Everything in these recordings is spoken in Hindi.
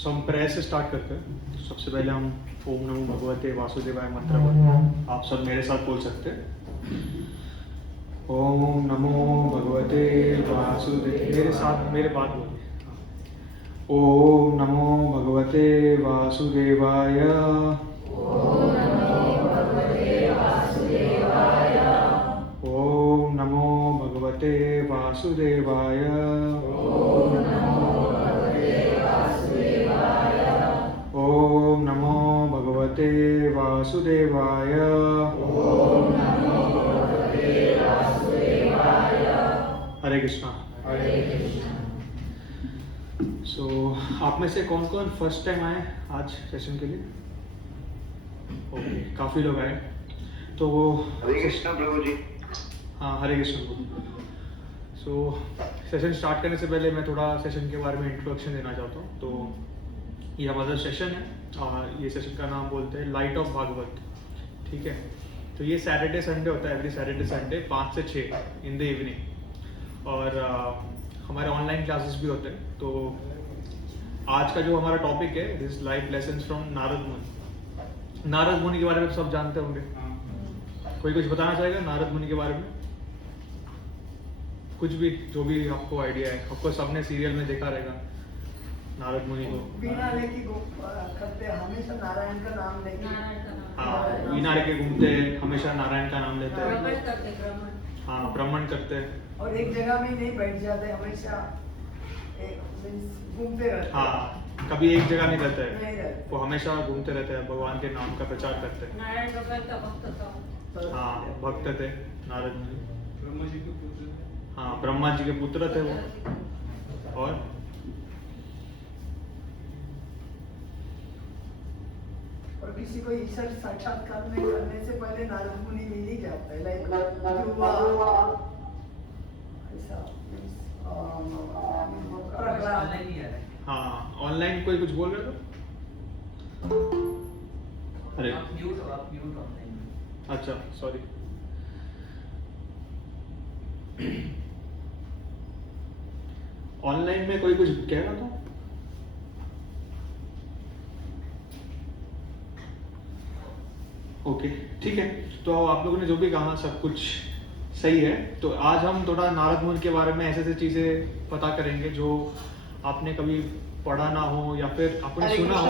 सो हम प्रेयर से स्टार्ट करते हैं। तो सबसे पहले हम ओम नमो भगवते वासुदेवाय मंत्र बोलते। आप सब मेरे साथ बोल सकते हैं। ओम नमो भगवते वासुदेव, मेरे साथ मेरे बात बोलिए। ओम नमो भगवते वासुदेवाय। ओम नमो भगवते वासुदेवाय। ओम नमो भगवते वासुदेवाय। हरे कृष्णा। सो आप में से कौन कौन फर्स्ट टाइम आए आज सेशन के लिए? ओके, काफ़ी लोग आए। तो हरे कृष्णा प्रभु जी। हाँ, हरे कृष्ण प्रभु। सो सेशन स्टार्ट करने से पहले मैं थोड़ा सेशन के बारे में इंट्रोडक्शन देना चाहता हूँ। तो ये हमारा सेशन है और ये सेशन का नाम बोलते हैं लाइट ऑफ भागवत। ठीक है, तो ये सैटरडे संडे होता है, एवरी सैटरडे संडे 5 से 6 इन द इवनिंग। और हमारे ऑनलाइन क्लासेस भी होते हैं। तो आज का जो हमारा टॉपिक है this life lessons from Narad Muni. Narad Muni के बारे में तो सब जानते होंगे। कोई कुछ बताना चाहेगा नारद मुनि के बारे में? कुछ भी, जो भी आपको आइडिया है। आपको सबने सीरियल में देखा रहेगा नारद मुनि को। बिना लेके करते हमेशा नारायण का नाम लेके। हाँ, बिना लेके घूमते, हमेशा नारायण का नाम लेते हैं। हाँ, भ्रमण करते हैं और एक जगह में नहीं बैठ जाते, हमेशा घूमते रहते। हाँ, कभी एक जगह नहीं रहते नहीं हैं, रहते। वो हमेशा घूमते रहते हैं, भगवान के नाम का प्रचार करते हैं। नारायण भगवान का भक्त था। हाँ, भक्त थे नारद मुनि। ब्रह्मा जी के पुत्र थे। हाँ, ब्रह्मा जी के पुत्र थे वो। और किसी को ईश्वर साक्षात्कार में करने से पहले नारद मुनि मिल ही जाता है। लाइक ऐसा प्रहलाद। हाँ, ऑनलाइन कोई कुछ बोल रहे थे? अरे अच्छा, सॉरी। ऑनलाइन में कोई कुछ कह रहा था? ओके, ठीक है। तो आप लोगों ने जो भी कहा सब कुछ सही है। तो आज हम थोड़ा नारद मुनि के बारे में ऐसे ऐसे चीजें पता करेंगे जो आपने कभी पढ़ा ना हो या फिर आपने सुना हो।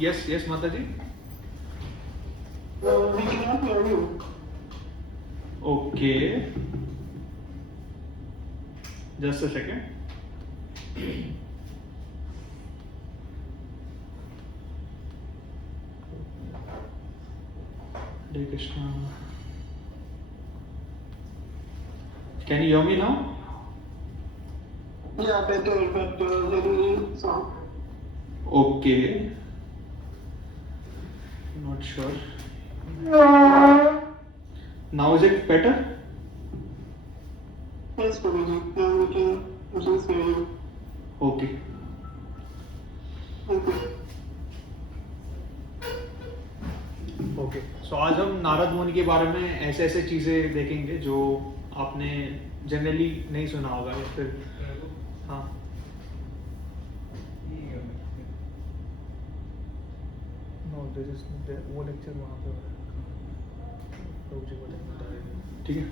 यस यस माता जी। Okay, just a second. Hare Krishna. Can you hear me now? Yeah, better, but so. Okay. Not sure. Now is it better? Yes, Prabhuji. Now we can just hear you. Okay. Okay. Okay, so आज हम नारद मुनि के बारे में ऐसे ऐसे चीजें देखेंगे जो आपने जनरली नहीं सुना होगा या फिर हाँ। नो, दिस इज वो लेक्चर वहाँ पे हो रहा है। ठीक है,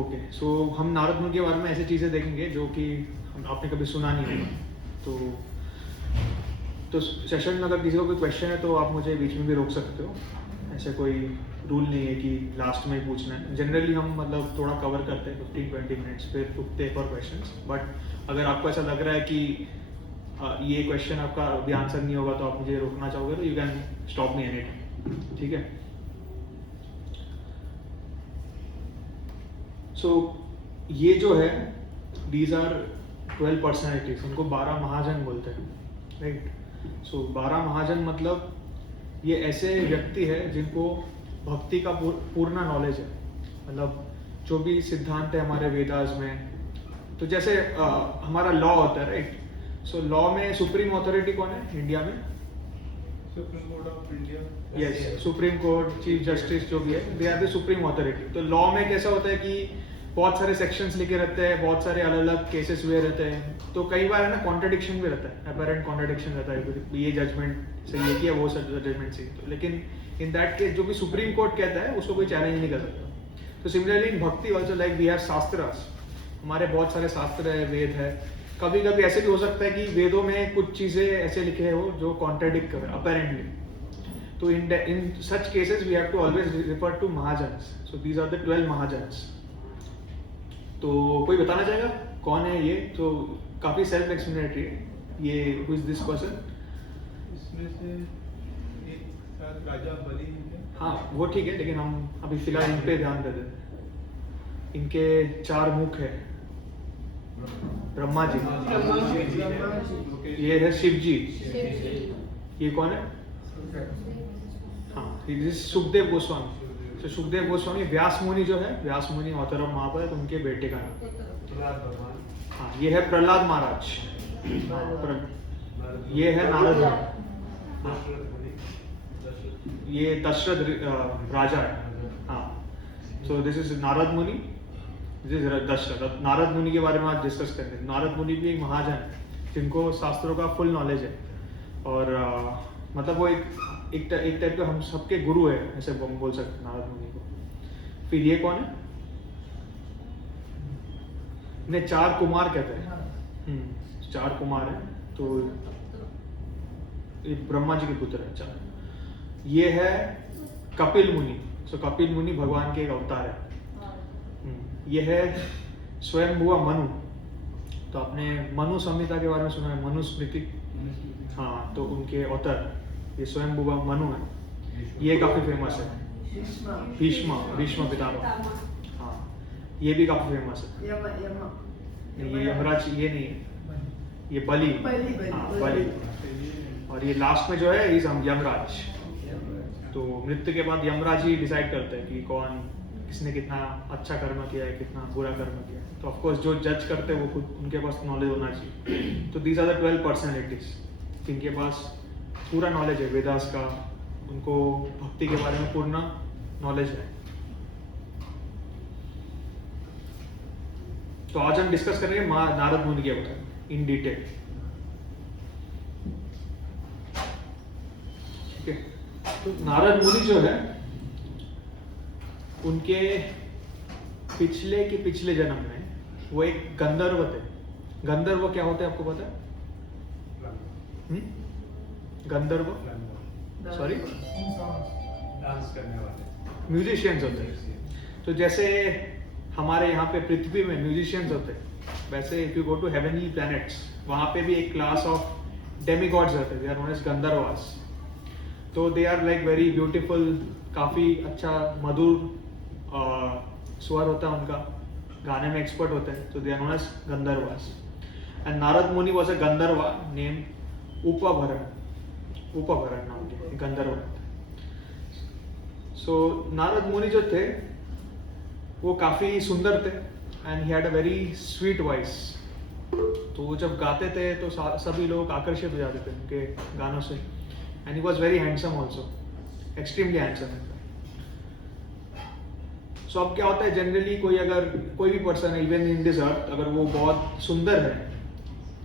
ओके। सो हम नारद मुनि के बारे में ऐसे चीजें देखेंगे जो कि आपने कभी सुना नहीं होगा। तो सेशन में अगर किसी को कोई क्वेश्चन है तो आप मुझे बीच में भी रोक सकते हो। ऐसे कोई रूल नहीं है कि लास्ट में ही पूछना है। जनरली हम मतलब थोड़ा कवर करते हैं 15-20 मिनट्स, फिर रुकते हैं फॉर क्वेश्चंस। बट अगर आपको ऐसा लग रहा है कि ये क्वेश्चन आपका अभी आंसर नहीं होगा तो आप मुझे रोकना चाहोगे तो you can stop me any time. ठीक है। सो ये जो है दीज आर 12 पर्सनैलिटीज, इनको 12 महाजन बोलते हैं, राइट। सो 12 महाजन मतलब ये ऐसे व्यक्ति है जिनको भक्ति का पूर्ण नॉलेज है। मतलब जो भी सिद्धांत है हमारे वेदास में, तो जैसे हमारा लॉ होता है, राइट। सो लॉ में सुप्रीम अथॉरिटी कौन है इंडिया में? Supreme court of India. Yes, supreme court, chief justice जो भी है, they are the supreme authority. तो लॉ में कैसा होता है कि बहुत सारे सेक्शंस लिखे रहते हैं, बहुत सारे अलग अलग केसेस हुए रहते हैं, तो कई बार है ना कॉन्ट्रडिक्शन भी रहता है, अपेरेंट कॉन्ट्रडिक्शन रहता है, ये जजमेंट सही है किया, वो जजमेंट सही, तो लेकिन इन दैट केस जो भी सुप्रीम कोर्ट कहता है उसको कोई चैलेंज नहीं कर सकता। तो सिमिलरली इन भक्ति also like we have shastras, हमारे बहुत सारे शास्त्र है, वेद है, कभी कभी ऐसे भी हो सकता है कि वेदों में कुछ चीज़ें ऐसे लिखे हो जो कॉन्ट्रडिक्ट कर अपेरेंटली, तो in such cases we have to always refer to Mahajans. So these are the 12 Mahajans. तो कोई बताना चाहेगा कौन है ये? तो काफी सेल्फ एक्सप्लेनेटरी है ये। who is this person? इसमें से एक शायद राजा बलि है। हाँ वो ठीक है, लेकिन हम अभी फिलहाल इन पे ध्यान देते हैं। इनके 4 मुख है। ब्रह्मा जी, ये है शिव जी, ये कौन है? हाँ, दिस सुखदेव गोस्वामी। तो सुखदेव गोस्वामी व्यास मुनि जो है, व्यास मुनि ऑथर ऑफ महाभारत, उनके बेटे का नाम। हाँ, ये है प्रहलाद महाराज, ये है नारद मुनि, ये दशरथ राजा है। हाँ, सो दिस इज नारद मुनि, दिस इज दशरथ। नारद मुनि के बारे में आज डिस्कस करेंगे। नारद मुनि भी एक महाजन है जिनको शास्त्रों का फुल नॉलेज है, और मतलब वो एक टाइप के हम सबके गुरु है, ऐसे हम बोल सकते हैं नारद मुनि को। फिर ये कौन है? इन्हें 4 कुमार कहते हैं। 4 कुमार है, तो ये ब्रह्मा जी के पुत्र है 4। ये है कपिल मुनि। सो कपिल मुनि भगवान के एक अवतार है। ये है स्वयंभुवा मनु। तो आपने मनु संहिता के बारे में सुना है, मनुस्मृति? हाँ, तो उनके ऑथर ये स्वयंभुवा मनु है। ये काफी फेमस है। भीष्म पितामह। हाँ, ये भी काफी फेमस है। ये यमराज, ये नहीं है, ये बलि। हाँ, बलि। और ये लास्ट में जो है इस यमराज। तो मृत्यु के बाद यमराज ही डिसाइड करते हैं कि कौन, किसने कितना अच्छा कर्म किया है, कितना बुरा कर्म किया है। तो ऑफ कोर्स जो जज करते हैं वो खुद, उनके पास नॉलेज होना चाहिए। तो दीज आर द 12 पर्सनैलिटीज जिनके पास पूरा नॉलेज है वेदास का, उनको भक्ति के बारे में पूर्ण नॉलेज है। तो आज हम डिस्कस करेंगे नारद मुनि के बारे में इन डिटेल। ठीक है, तो नारद मुनि जो है उनके पिछले जन्म में वो एक गंधर्व थे। गंधर्व क्या होते हैं आपको पता है? गंधर्व सॉरी डांस करने वाले म्यूजिशियंस होते हैं। तो जैसे हमारे यहाँ पे पृथ्वी में म्यूजिशियंस होते हैं, वैसे if you go to heavenly planets, वहाँ पे भी एक क्लास ऑफ डेमिगॉड्स होते हैं, they are known as Gandharvas. तो they are like very beautiful, काफ़ी अच्छा मधुर स्वर होता है उनका, गाने में एक्सपर्ट होते हैं, तो they are known as Gandharvas. And Narad Muni was a Gandharva name Upabarhana नाम के गंधर्व। सो नारद मुनि जो थे वो काफ़ी सुंदर थे, and he had a very sweet voice. तो वो जब गाते थे तो सभी लोग आकर्षित हो जाते थे उनके गानों से। And he was very handsome also, extremely handsome. So अब क्या होता है, जनरली कोई भी पर्सन है इवन इन दिस अर्थ, अगर वो बहुत सुंदर है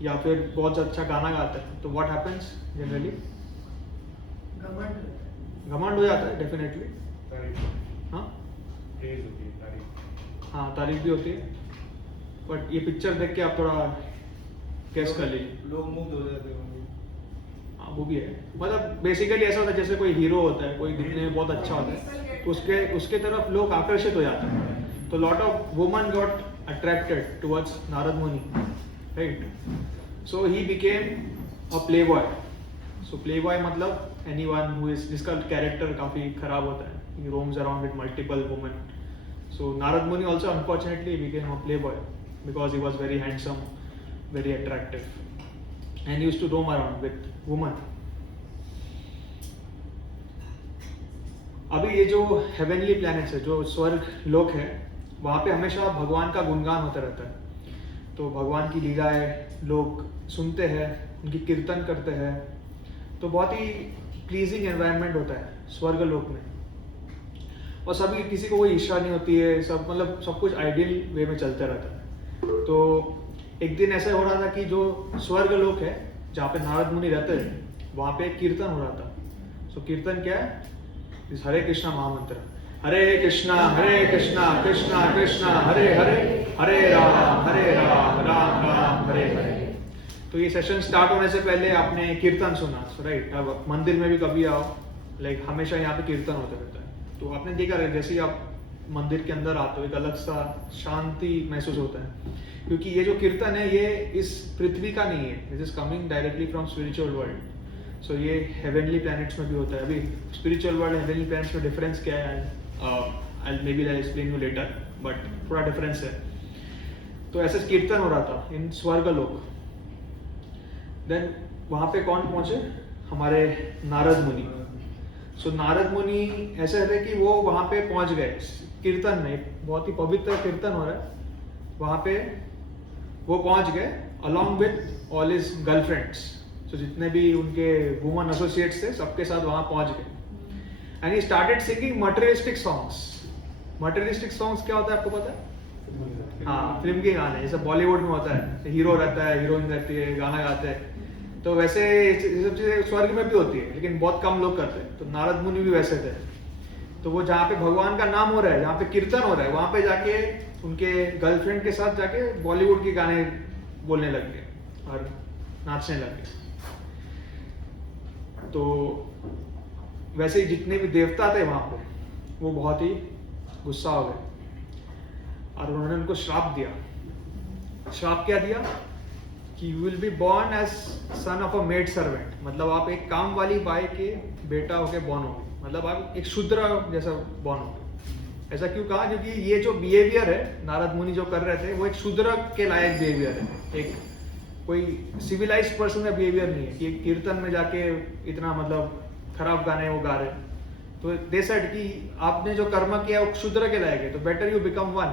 या फिर बहुत अच्छा गाना गाता है, तो व्हाट हैपेंस जनरली? घमंड हो जाता है डेफिनेटली। हाँ, तारीफ भी होती है, बट ये पिक्चर देख के आप थोड़ा गेस कर लीजिए। लोग मुग्ध हो जाते होंगे। हाँ, वो भी है। मतलब बेसिकली ऐसा होता है जैसे कोई हीरो होता है, कोई दिखने में बहुत अच्छा होता है, तो उसके तरफ लोग आकर्षित हो जाते हैं। तो lot of woman got attracted towards Narad Muni, right? So he became a playboy. So playboy मतलब एनीवन हु इज, जिसका कैरेक्टर काफी खराब होता है, he roams around with multiple women. So Narad Muni also unfortunately became a playboy because he was very handsome, very attractive, and he used to roam around with women. अभी ये जो हेवनली प्लैनेट्स है, जो स्वर्ग लोक है, वहाँ पे हमेशा भगवान का गुणगान होता रहता है। तो भगवान की लीलाएं लोग सुनते हैं, उनकी कीर्तन करते हैं, तो बहुत ही प्लीजिंग एनवायरनमेंट होता है स्वर्ग लोक में। और सभी किसी को कोई ईर्ष्या नहीं होती है, सब मतलब सब कुछ आइडियल वे में चलते रहता है। तो एक दिन ऐसा हो रहा था कि जो स्वर्ग लोक है जहाँ पे नारद मुनि रहते हैं वहाँ पे कीर्तन हो रहा था। सो कीर्तन क्या है? इस हरे कृष्णा महामंत्र, हरे कृष्णा कृष्णा कृष्णा हरे हरे, हरे राम राम राम हरे हरे। तो ये सेशन स्टार्ट होने से पहले आपने कीर्तन सुना, राइट? अब मंदिर में भी कभी आओ, लाइक हमेशा यहाँ पे कीर्तन होता रहता है। तो आपने देखा है जैसे ही आप मंदिर के अंदर आते हो एक अलग सा शांति महसूस होता है, क्योंकि ये जो कीर्तन है ये इस पृथ्वी का नहीं है, this is coming directly from spiritual world. So ये हेवनली प्लैनेट्स में भी होता है। अभी स्पिरिचुअल वर्ल्ड हेवनली प्लैनेट्स में डिफरेंस क्या है, I may be explain you later, but थोड़ा डिफरेंस है। तो ऐसे कीर्तन हो रहा था इन स्वर्ग लोक। देन वहाँ पे कौन पहुंचे? हमारे नारद मुनि। सो नारद मुनि ऐसे थे कि वो वहाँ पे पहुंच गए कीर्तन में, बहुत ही पवित्र कीर्तन हो रहा है वहाँ पे। वो पहुंच गए along with all his girlfriends. So जितने भी उनके वुमन एसोसिएट्स थे सबके साथ वहाँ पहुंच गए। And he started singing materialistic songs. Materialistic songs क्या होता है आपको पता है? हाँ, फिल्म के गाने, जैसे बॉलीवुड में होता है, हीरो रहता है, हीरोइन रहती है, गाना गाते हैं। तो वैसे ये सब चीजें स्वर्ग में भी होती है, लेकिन बहुत कम लोग करते हैं। तो नारद मुनि भी वैसे थे। तो वो जहाँ पे भगवान का नाम हो रहा है, जहाँ पे कीर्तन हो रहा है, वहाँ पे जाके उनके गर्लफ्रेंड के साथ जाके बॉलीवुड के गाने बोलने लग गए और नाचने लग गए। तो वैसे ही जितने भी देवता थे वहाँ पे वो बहुत ही गुस्सा हो गए और उन्होंने उनको श्राप दिया। श्राप क्या दिया? कि you will be born as son of a maid servant, मतलब आप एक काम वाली बाई के बेटा होके बॉर्न होंगे, मतलब आप एक शूद्र जैसा बॉर्न होंगे। ऐसा क्यों कहा? क्योंकि ये जो बिहेवियर है नारद मुनि जो कर रहे थे वो एक शूद्र के लायक बिहेवियर है, एक कोई सिविलाइज्ड पर्सन का बिहेवियर नहीं है कि कीर्तन में जाके इतना मतलब खराब गाने वो गा रहे हैं। तो दे सेड कि आपने जो कर्म किया वो शूद्र के लायक है, तो बेटर यू बिकम वन।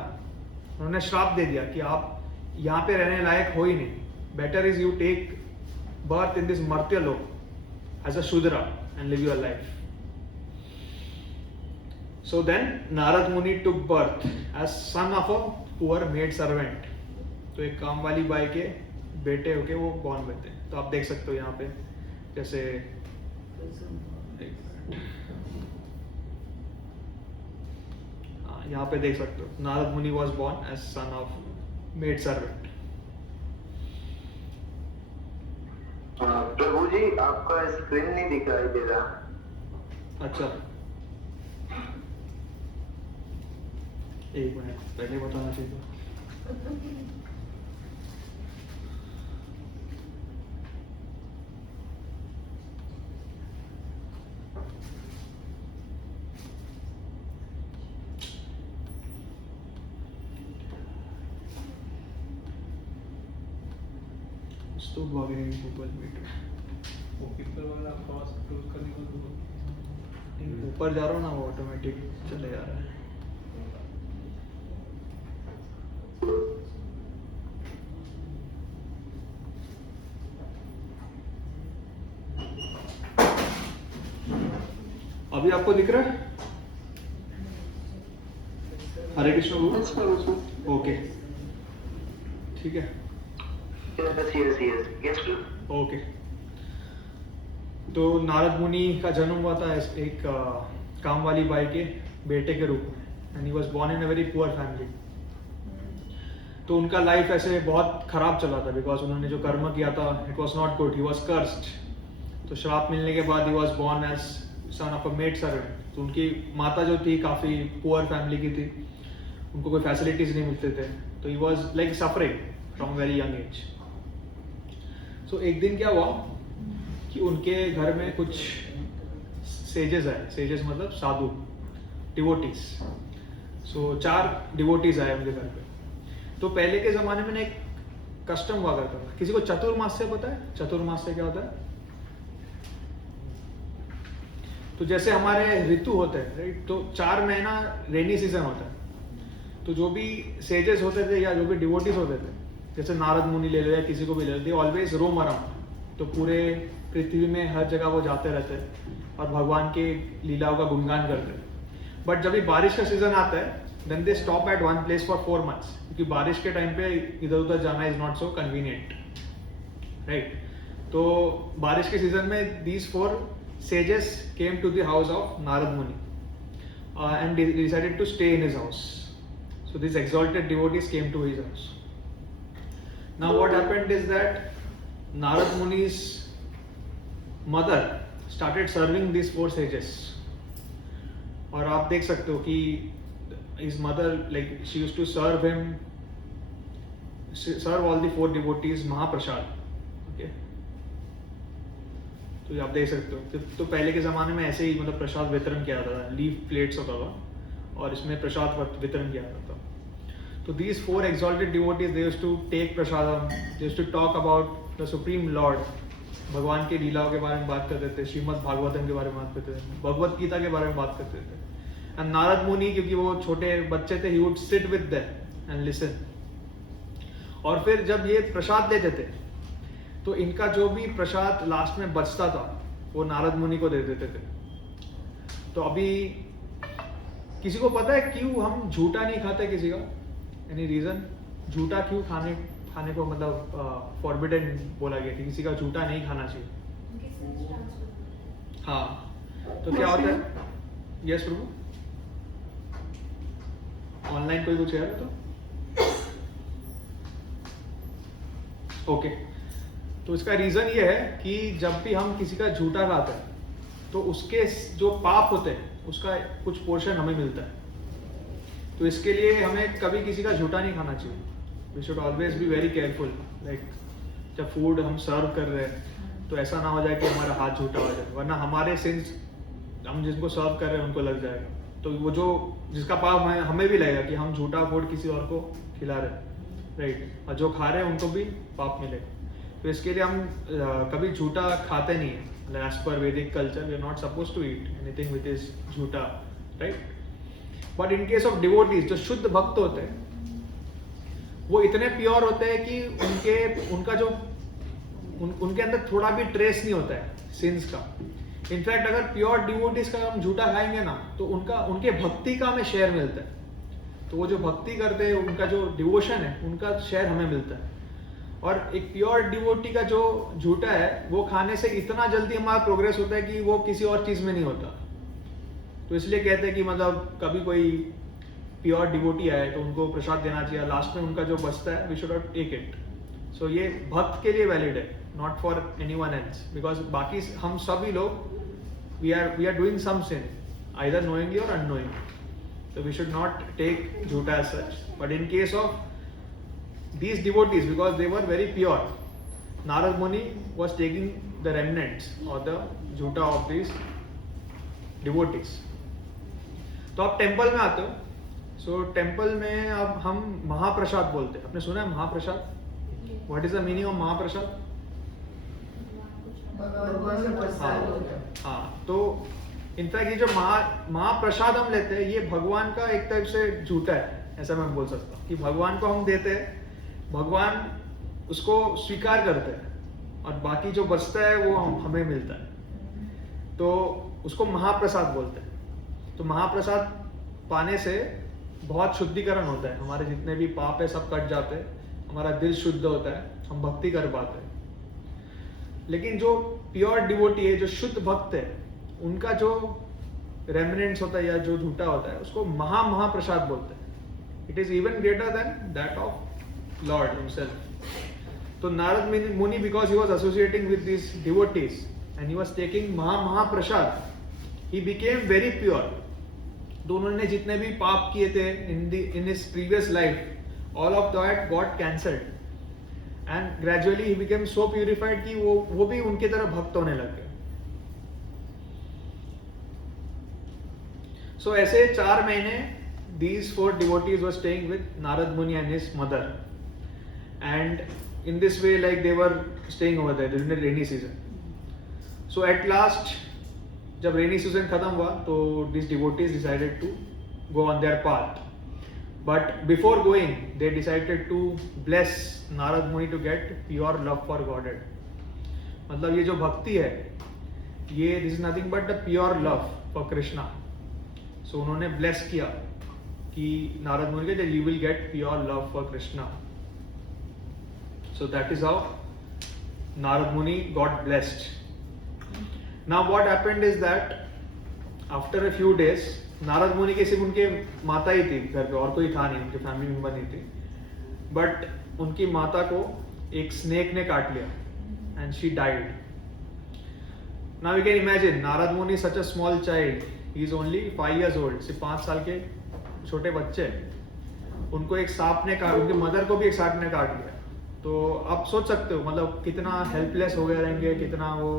उन्होंने श्राप दे दिया कि आप यहाँ पे रहने लायक हो ही नहीं, better is you take birth in this martya lok as a shudra and live your life. So then Narad Muni took birth as son of a poor maid servant. तो एक काम वाली बाई के बेटे होके वो born हुए थे। तो आप देख सकते हो यहाँ पे जैसे यहाँ पे देख सकते हो नारद मुनि was born as son of maid servant. प्रभु जी आपका स्क्रीन नहीं दिखाई दे रहा। अच्छा, एक मिनट, पहले बताना चाहिए। तो गूगल मीट वो कीर्तन वाला फास्ट क्लोज करने को तो ऊपर जा रहा हूँ ना, वो ऑटोमेटिक चले जा रहा है। अभी आपको दिख रहा है? हरे कृष्ण। ओके, ठीक है, ओके। तो नारद मुनि का जन्म हुआ था एक काम वाली बाई के बेटे के रूप में, and he was born in a very poor family. तो उनका लाइफ ऐसे बहुत खराब चला था बिकॉज उन्होंने जो कर्म किया था it was not good, he was cursed. तो श्राप मिलने के बाद he was born as son of a maid servant. तो उनकी माता जो थी काफ़ी पुअर फैमिली की थी, उनको कोई फैसिलिटीज नहीं मिलते थे, तो he was like suffering from very young age. So एक दिन क्या हुआ कि उनके घर में कुछ सेजेस आए, सेजेस मतलब साधु, डिवोटीज। सो 4 डिवोटीज आए उनके घर पे। तो पहले के ज़माने में एक कस्टम हुआ करता था, किसी को चतुर्मास्य पता है? चतुर्मास्य क्या होता है? तो जैसे हमारे ऋतु होते हैं, राइट? तो 4 महीना रेनी सीजन होता है। तो जो भी सेजेस होते थे या जो भी डिवोटीज होते थे, जैसे नारद मुनि ले लो या किसी को भी ले लो, दे ऑलवेज रोम अराउंड। तो पूरे पृथ्वी में हर जगह वो जाते रहते और भगवान के लीलाओं का गुणगान करते। बट जब भी बारिश का सीजन आता है then they stop at one place for 4 months, क्योंकि बारिश के टाइम पे इधर उधर जाना is not so convenient, right. तो बारिश के सीजन में these 4 sages came to the house of Narad Muni and they decided to stay in his house. So these exalted devotees came to his house. Now what happened is that Narad Muni's mother started serving these 4 sages. और आप देख सकते हो कि his mother, like, she used to serve all the 4 devotees महाप्रसाद, okay? तो आप देख सकते हो तो पहले के ज़माने में ऐसे ही मतलब प्रसाद वितरण किया जाता था, लीफ प्लेट्स होता था और इसमें प्रसाद वितरण किया जाता था। तो these 4 exalted devotees, they used to take prasadam, they used to talk about the supreme lord, भगवान की लीलाओं के बारे में बात करते थे, श्रीमद् भागवतम के बारे में बात करते थे, भगवत गीता के बारे में बात करते थे। एंड नारद मुनि, क्योंकि वो छोटे बच्चे थे, he would sit with them and listen। और फिर जब ये प्रसाद देते थे तो इनका जो भी प्रसाद लास्ट में बचता था वो नारद मुनि को दे देते थे। तो अभी किसी को पता है क्यों हम झूठा नहीं खाते किसी का? Any reason? झूठा क्यों खाने को मतलब फॉरबिडन बोला गया कि किसी का झूठा नहीं खाना चाहिए? हाँ, तो क्या होता है? यस प्रभु, ऑनलाइन कोई पूछ रहा है तो ओके। तो इसका रीजन ये है कि जब भी हम किसी का झूठा खाते हैं तो उसके जो पाप होते हैं उसका कुछ पोर्शन हमें मिलता है। तो इसके लिए हमें कभी किसी का झूठा नहीं खाना चाहिए। We should always be very careful, like जब फूड हम सर्व कर रहे हैं तो ऐसा ना हो जाए कि हमारा हाथ झूठा हो जाए, वरना हमारे सिंस हम जिनको सर्व कर रहे हैं उनको लग जाएगा। तो वो जो जिसका पाप हमें भी लगेगा कि हम झूठा फूड किसी और को खिला रहे हैं, राइट, और जो खा रहे हैं उनको भी पाप मिलेगा। तो इसके लिए हम कभी झूठा खाते नहीं है। एज पर Vedic culture we are not suppose to eat anything which is झूठा, right. But in case of devotees, जो शुद्ध भक्त होते हैं वो इतने प्योर होते हैं कि उनके अंदर थोड़ा भी ट्रेस नहीं होता है सिंस का। इनफैक्ट अगर प्योर डिवोटीज का हम झूठा खाएंगे ना तो उनके भक्ति का हमें शेयर मिलता है। तो वो जो भक्ति करते हैं, उनका जो डिवोशन है, उनका शेयर हमें मिलता है। और एक प्योर डिवोटी का जो झूठा है वो खाने से इतना जल्दी हमारा प्रोग्रेस होता है कि वो किसी और चीज में नहीं होता। तो इसलिए कहते हैं कि मतलब कभी कोई प्योर डिवोटी आए तो उनको प्रसाद देना चाहिए, लास्ट में उनका जो बचता है we should not take it. So ये भक्त के लिए वैलिड है, not for anyone else, because बाकी हम सभी लोग we are doing some sin, either knowingly और unknowingly. So we should not take jhuta as such. But in case of these devotees, because they were very pure, Narad Muni was taking the remnants or the jhuta of these devotees. तो आप टेम्पल में आते हो, सो टेम्पल में अब हम महाप्रसाद बोलते हैं। आपने सुना है महाप्रसाद? What is the meaning of महाप्रसाद? हाँ, तो इनफैक्ट ये जो महाप्रसाद हम लेते हैं ये भगवान का एक टाइप से झूठा है, ऐसा मैं बोल सकता हूँ कि भगवान को हम देते हैं, भगवान उसको स्वीकार करते हैं और बाकी जो बचता है वो हमें मिलता है। तो उसको महाप्रसाद बोलते हैं। तो महाप्रसाद पाने से बहुत शुद्धिकरण होता है, हमारे जितने भी पाप है सब कट जाते हैं, हमारा दिल शुद्ध होता है, हम भक्ति कर पाते हैं। लेकिन जो प्योर डिवोटी है, जो शुद्ध भक्त है, उनका जो रेमिनेंट्स होता है या जो झूठा होता है उसको महाप्रसाद बोलते हैं। It is even greater than that of Lord himself. तो नारद मुनि, because he was associating with this devotees and he was taking महाप्रसाद, ही बिकेम वेरी प्योर। तो उन्होंने जितने भी पाप किए थे in his previous life, all of that got cancelled and gradually he became so purified कि वो भी उनकी तरह भक्त होने लग गए। So ऐसे 4 महीने these 4 devotees were staying with Narad Muni and his mother, and in this way like they were staying over there during the rainy season. So at last जब rainy season खत्म हुआ तो these devotees decided to go on their path, but before going they decided to bless Narad Muni to get pure love for Godhead. मतलब ये जो भक्ति है ये this is nothing but the pure love for Krishna. सो उन्होंने ब्लेस किया कि नारद मुनि के you will get pure love for Krishna. So that is how Narad Muni got blessed. Now what happened is that after a few days Narad Muni के सिर्फ उनके माता ही थी घर पे, और कोई था नहीं, उनके फैमिली मेंबर नहीं थी. बट उनकी माता को एक स्नेक ने काट लिया and she died. Now you can imagine Narad Muni such a small child, he is only 5 years old, सिर्फ 5 साल के छोटे बच्चे, उनको एक सांप ने काट, उनकी मदर को भी एक सांप ने काट लिया. तो आप सोच सकते हो मतलब कितना हेल्पलेस हो गए रहेंगे, कितना वो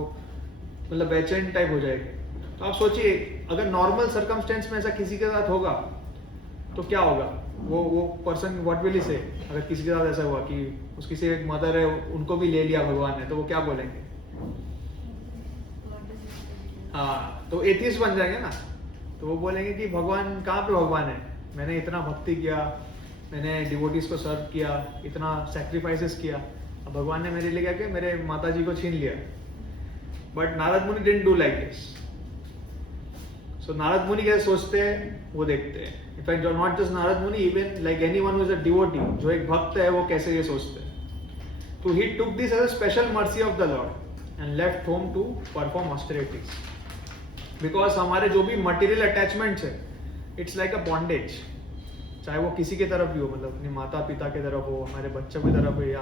मतलब बेचैन टाइप हो जाएंगे. तो आप सोचिए अगर नॉर्मल सर्कमस्टेंस में ऐसा किसी के साथ होगा तो क्या होगा, वो पर्सन व्हाट विल ही से. अगर किसी के साथ ऐसा हुआ कि उसकी से एक मदर है, उनको भी ले लिया भगवान ने, तो वो क्या बोलेंगे? हाँ, तो एथियस्ट बन जाएंगे ना. तो वो बोलेंगे कि भगवान कहाँ पे भगवान है, मैंने इतना भक्ति किया, मैंने डिवोटीज को सर्व किया, इतना सैक्रिफाइसेस किया, अब भगवान ने मेरे लिए क्या किया, मेरे माता जी को छीन लिया. बट नारद मुनि डिडंट डू लाइक दिस. सो नारद मुनि कैसे सोचते हैं वो देखते हैं. इनफैक्ट नॉट जस्ट नारद मुनि, even like anyone who is a devotee, जो एक भक्त है वो कैसे ये सोचते हैं. तो he took this as a special mercy of the lord and left home to perform austerities. Because हमारे जो भी मटेरियल अटैचमेंट्स है, इट्स लाइक अ बॉन्डेज. चाहे वो किसी की तरफ भी हो, मतलब अपने माता पिता की तरफ हो, हमारे बच्चों की तरफ हो, या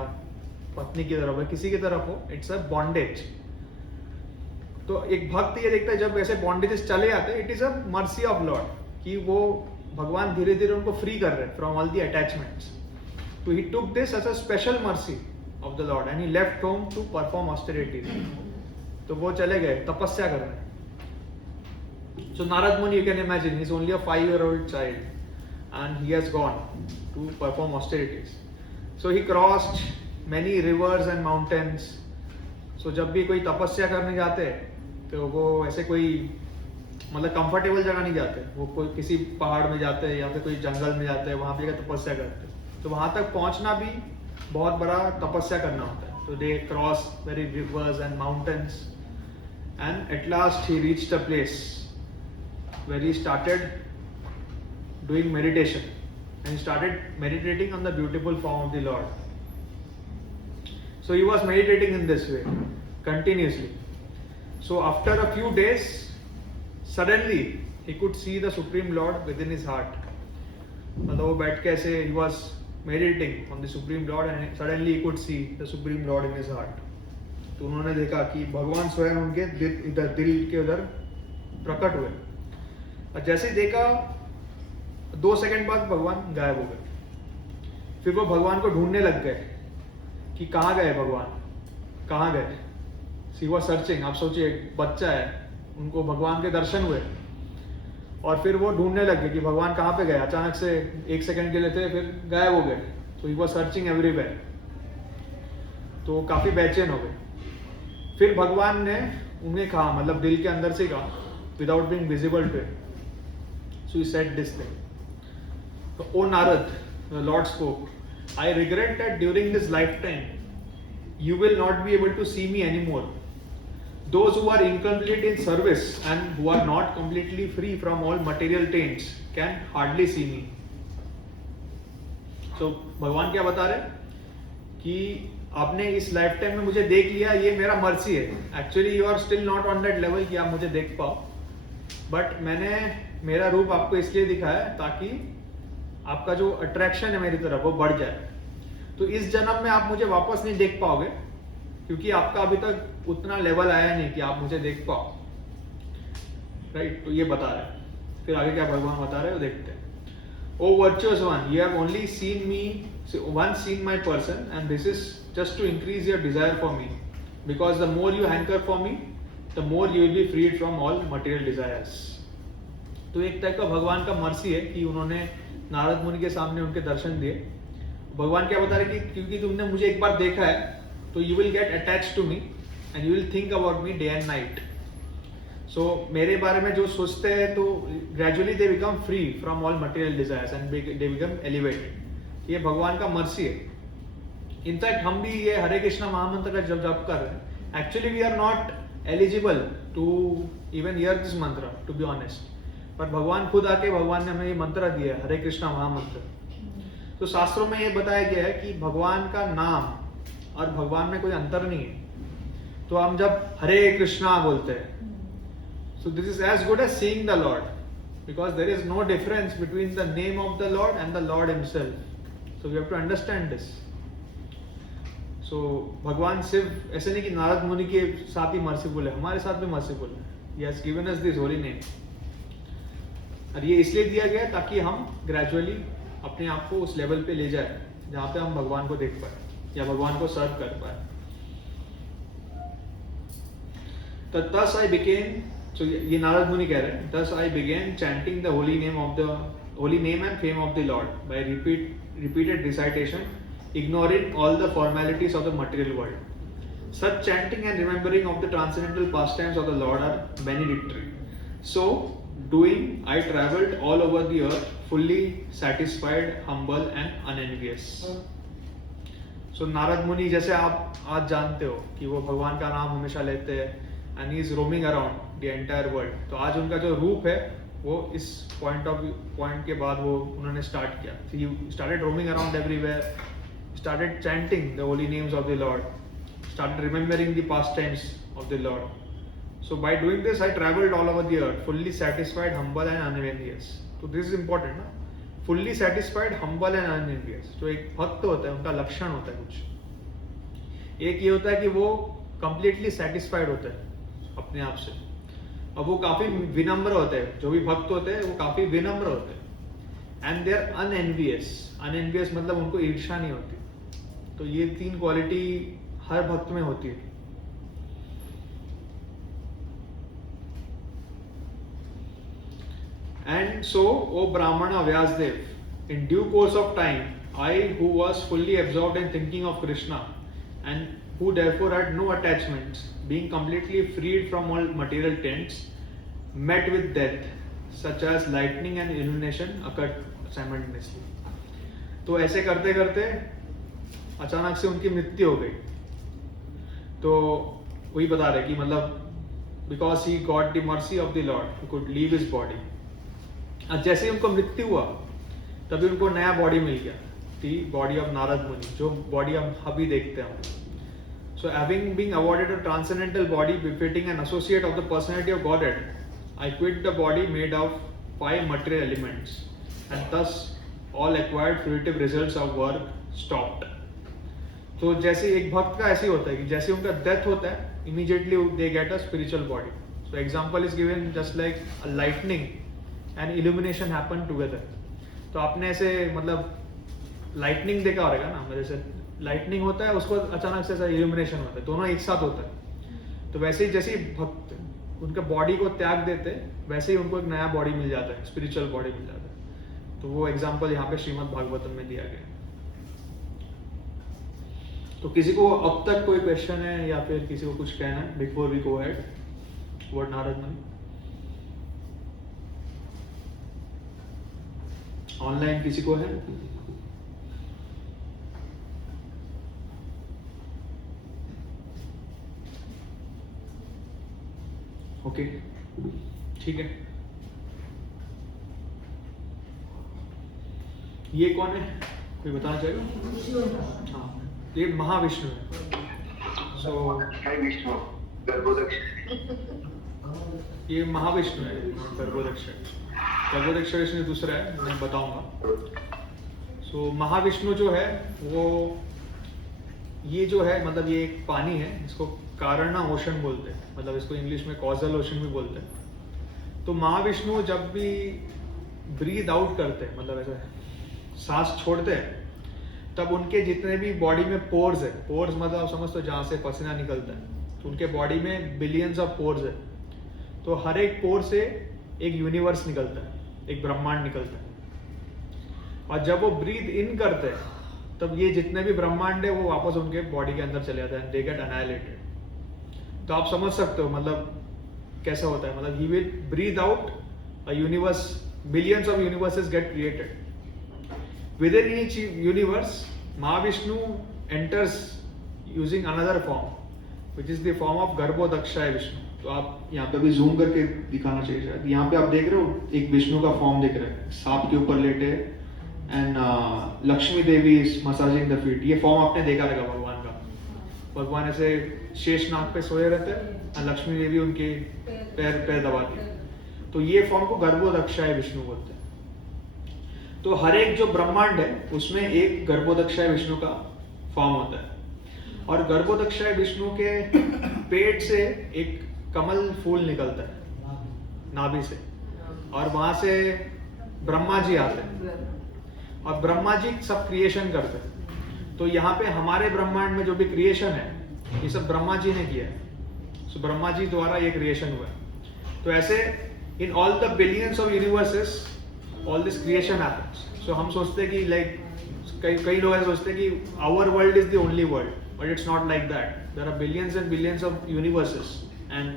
पत्नी की तरफ हो, किसी की तरफ हो, इट्स अ बॉन्डेज. तो एक भक्त ये देखता है जब ऐसे बॉन्डेजेस चले आते हैं, it is a mercy of Lord कि वो भगवान धीरे धीरे उनको फ्री कर रहे हैं फ्रॉम ऑल द अटैचमेंट्स. तो he took this as a special mercy of the lord and he left home to perform austerities. तो वो चले गए तपस्या करने. So Narad Muni, you can imagine, he's only a 5-year-old child and he has gone to perform austerities. So he crossed many rivers and mountains. So जब भी कोई तपस्या करने जाते हैं तो वो ऐसे कोई मतलब कंफर्टेबल जगह नहीं जाते, वो कोई किसी पहाड़ में जाते हैं या फिर कोई जंगल में जाते हैं, वहाँ पे तपस्या करते हैं. तो वहाँ तक पहुँचना भी बहुत बड़ा तपस्या करना होता है. तो they cross very rivers and mountains and at last he reached a place where he started doing meditation and he started meditating on the beautiful form of the Lord. So he was meditating in this way continuously. So after a few days, suddenly he could see the Supreme Lord within his heart. मतलब वो बैठ के ऐसे he was meditating on the Supreme Lord and suddenly he could see the Supreme Lord in his heart. तो उन्होंने देखा कि भगवान स्वयं उनके दिल के उधर प्रकट हुए. और जैसे देखा 2 सेकंड बाद भगवान गायब हो गए. फिर वो भगवान को ढूंढने लग गए कि कहाँ गए भगवान, कहाँ गए. सी वॉज सर्चिंग. आप सोचिए एक बच्चा है, उनको भगवान के दर्शन हुए और फिर वो ढूंढने लग गए कि भगवान कहाँ पे गए. अचानक से 1 सेकंड के लिए थे, फिर गायब हो गए. तो ही वॉज सर्चिंग एवरीवेयर. तो काफी बेचैन हो गए. फिर भगवान ने उन्हें कहा, मतलब दिल के अंदर से कहा, without being visible to it. So he said this thing. So, O Narad, the Lord spoke, I regret that during this lifetime you will not be able to see me anymore. Those who are incomplete in service and who are not completely free from all material taints can hardly see me. So भगवान क्या बता रहे कि आपने इस लाइफ टाइम में मुझे देख लिया, ये मेरा मर्सी है. Actually you are still not on that level कि आप मुझे देख पाओ, बट मैंने मेरा रूप आपको इसलिए दिखाया ताकि आपका जो अट्रैक्शन है मेरी तरफ वो बढ़ जाए. तो इस जन्म में आप मुझे वापस नहीं देख पाओगे क्योंकि आपका अभी तक उतना लेवल आया नहीं कि आप मुझे देख पाओ. राइट. तो ये बता रहे हैं. फिर आगे क्या भगवान बता रहे हैं वो देखते हैं. O virtuous one, you have only seen me once seen my person and this is just to increase your desire for me, because the more you hanker for me, the more you will be freed from all material desires. तो एक टाइप का भगवान का मर्सी है कि उन्होंने नारद मुनि के सामने उनके दर्शन दिए. भगवान क्या बता रहे कि क्योंकि तुमने मुझे एक बार देखा है तो you will get attached to me and you will think about me day and night. So मेरे बारे में जो सोचते हैं तो gradually they become free from all material desires and they become elevated. ये भगवान का मर्सी है. इनफैक्ट हम भी ये हरे कृष्णा महामंत्र का जब जप कर रहे हैं, actually we are not eligible to even hear this mantra, to be honest. पर भगवान खुद आके भगवान ने हमें ये मंत्र दिया है, हरे कृष्णा महामंत्र। तो शास्त्रों में ये बताया गया है कि भगवान का नाम और भगवान में कोई अंतर नहीं है। तो हम जब हरे कृष्णा बोलते हैं, so this is as good as seeing the Lord, because there is no difference between the name of the Lord and the Lord himself. So we have to understand this. So भगवान सिर्फ ऐसे नहीं कि नारद मुनि के साथ ही मर्सीफुल है, हमारे साथ भी मर्सीफुल है. He has given us this holy name. और ये इसलिए दिया गया है ताकि हम ग्रेजुअली अपने आप को उस लेवल पे ले जाए जहाँ पे हम भगवान को देख पाए या भगवान को सर्व कर पाए. तो thus I began, so ये नारद मुनि कह रहे हैं, thus I began chanting the holy name and fame of the Lord by repeated recitation, ignoring all the formalities of the material world. Such chanting and remembering of the transcendental pastimes of the Lord are benedictory. So doing, I travelled all over the earth, fully satisfied, humble and unenvious. So Narad मुनि, जैसे आप आज जानते हो कि वो भगवान का नाम हमेशा लेते हैं and he is roaming around the entire world. तो आज उनका जो रूप है वो इस पॉइंट के बाद वो उन्होंने स्टार्ट किया. He started roaming around everywhere, started chanting the holy names of the Lord, started remembering the pastimes of the Lord. So by doing this, I travelled all over the earth, fully satisfied, humble and unenvious. So this is important, ना? Fully satisfied, humble and unenvious. तो एक भक्त होता है, उनका लक्षण होता है कुछ. एक ये होता है कि वो completely satisfied होता है अपने आप से, और वो काफी विनम्र होते हैं. जो भी भक्त होते हैं वो काफी विनम्र होते हैं. एंड दे आर अनएनवियस मतलब उनको ईर्ष्या नहीं होती. तो ये तीन क्वालिटी हर भक्त में होती है. And so, O Brahmana Vyasdev, in due course of time, I, who was fully absorbed in thinking of Krishna, and who therefore had no attachments, being completely freed from all material tents, met with death, such as lightning and illumination occurred simultaneously. तो ऐसे करते करते अचानक से उनकी मृत्यु हो गई. तो वही बता रहे कि मतलब because he got the mercy of the Lord, he could leave his body. और जैसे ही उनको मृत्यु हुआ तभी उनको नया बॉडी मिल गया, the body of Narad Muni, जो बॉडी हम अभी देखते हैं. So having been awarded a transcendental body befitting an associate of the personality of Godhead, I quit the body made of 5 material elements, and thus all acquired fruitive results of work stopped. तो जैसे एक भक्त का ऐसे होता है कि जैसे उनका डेथ होता है, immediately they get a spiritual body. So example is given just like a lightning and illumination happen together. तो आपने ऐसे मतलब लाइटनिंग देखा होगा ना, जैसे लाइटनिंग होता है उसको अचानक से ऐसा इल्यूमिनेशन होता है, दोनों एक साथ होता है. तो वैसे ही जैसे भक्त उनके बॉडी को त्याग देते वैसे ही उनको एक नया बॉडी मिल जाता है, स्पिरिचुअल बॉडी मिल जाता है. तो वो एग्जांपल यहाँ पे श्रीमद् भागवतम में दिया गया. तो किसी को अब तक कोई क्वेश्चन है या फिर किसी को कुछ कहना है before we go ahead toward Narad Muni? Online किसी को है? ओके, ठीक है. ये कौन है, कोई बताना चाहेगा? हाँ, ये महाविष्णु है. सो विष्णु गर्भोदक्ष, ये महाविष्णु है, गर्भोदक्ष. गर्भोदक्ष विष्णु दूसरा है, मैं बताऊंगा. सो महाविष्णु जो है वो ये जो है मतलब ये एक पानी है, इसको कारणा ओशन बोलते हैं, मतलब इसको इंग्लिश में कॉजल ओशन भी बोलते हैं. तो महाविष्णु जब भी ब्रीद आउट करते हैं, मतलब ऐसे सांस छोड़ते हैं, तब उनके जितने भी बॉडी में पोर्स है, पोर्स मतलब आप समझते हो जहाँ से पसीना निकलता है, तो उनके बॉडी में बिलियंस ऑफ पोर्स है. तो हर एक पोर से एक यूनिवर्स निकलता है, एक ब्रह्मांड निकलता है. और जब वो ब्रीद इन करते हैं तब ये जितने भी ब्रह्मांड है वो वापस उनके बॉडी के अंदर चले जाते हैं, दे गेट एनाइलेटेड. तो आप समझ सकते हो मतलब कैसा होता है. मतलब he will breathe out a universe, billions of universes get created. Within each universe, Mahavishnu enters using another form, which is the form of Garbhodakashayi Vishnu. तो आप यहाँ पे भी जूम करके दिखाना चाहिए शायद। यहाँ पे आप देख रहे हो एक विष्णु का फॉर्म दिख रहा है, सांप के ऊपर लेटे and Lakshmi Devi is massaging the feet. ये फॉर्म आपने देखा रहेगा भगवान का। भगवान ऐसे शेष नाग पे सोए रहते हैं और लक्ष्मी देवी उनके पैर दबाती है। तो ये फॉर्म को गर्भोदक्षाय विष्णु बोलते हैं। तो हर एक जो ब्रह्मांड है उसमें एक गर्भोदक्षाय विष्णु का फॉर्म होता है, और गर्भोदक्षाय विष्णु के पेट से एक कमल फूल निकलता है नाभि से, और वहां से ब्रह्मा जी आते हैं और ब्रह्मा जी सब क्रिएशन करते हैं। तो यहाँ पे हमारे ब्रह्मांड में जो भी क्रिएशन है ये सब ब्रह्मा जी ने किया है। सो ब्रह्मा जी द्वारा ये क्रिएशन हुआ है। तो ऐसे in all the billions of universes all this creation happens. So हम सोचते हैं कि लाइक कई लोग ऐसे सोचते हैं कि our world is the only world, but it's not like that. There are billions and billions of universes, and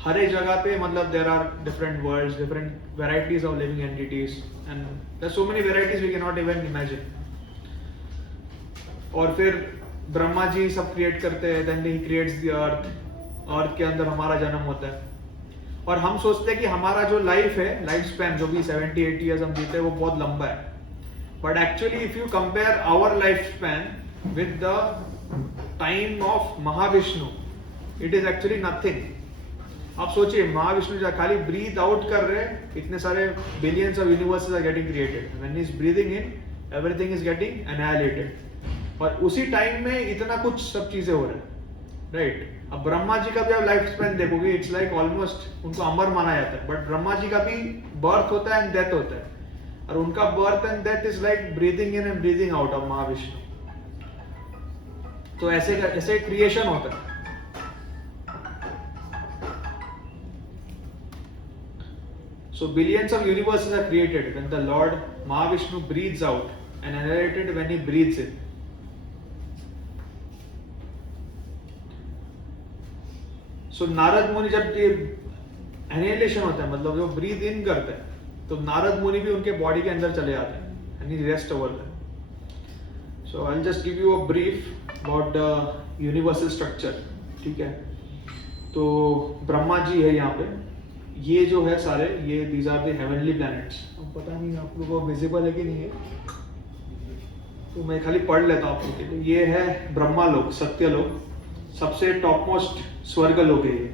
हर एक जगह पे मतलब there are different worlds, different varieties of living entities, and there are so many varieties we can not even imagine. और फिर ब्रह्मा जी सब क्रिएट करते हैं, then he creates the earth. Earth के अंदर हमारा जन्म होता है, और हम सोचते हैं कि हमारा जो लाइफ है, लाइफ स्पैन जो भी 70-80 ईयर्स हम जीते हैं वो बहुत लंबा है। But actually if you compare our life span with the time of Mahavishnu, it is actually nothing. आप सोचिए, महाविष्णु जो खाली ब्रीथ आउट कर रहे हैं, इतने सारे billions of universes are getting created. When he is breathing in, everything is getting annihilated, और उसी टाइम में इतना कुछ सब चीजें हो रहे हैं, राइट? अब ब्रह्मा जी का भी आप लाइफ स्पैन देखोगे, इट्स लाइक ऑलमोस्ट उनको अमर माना जाता है। बट ब्रह्मा जी का भी बर्थ होता है एंड डेथ होता है, और उनका birth and death is like breathing in and breathing out of Mahavishnu. तो ऐसे क्रिएशन होता है। So billions of universes are created when the Lord Mahavishnu breathes out and annihilated when he breathes in. So Narad मुनि जब ये एनिहिलेशन होता है, मतलब जो ब्रीथ इन करते हैं, तो नारद मुनि भी उनके बॉडी के अंदर चले जाते हैं and he rest over them. So I'll just give you a brief about the universal structure. ठीक है? तो ब्रह्मा जी है यहाँ पे, ये जो है सारे, ये these are the heavenly planets। अब पता नहीं आप लोगों को विजिबल है कि नहीं है, तो मैं खाली पढ़ लेता हूँ आप लोगों के लिए। ये है ब्रह्मा लोक, सत्य लोक, सबसे टॉप मोस्ट स्वर्ग लोक है ये।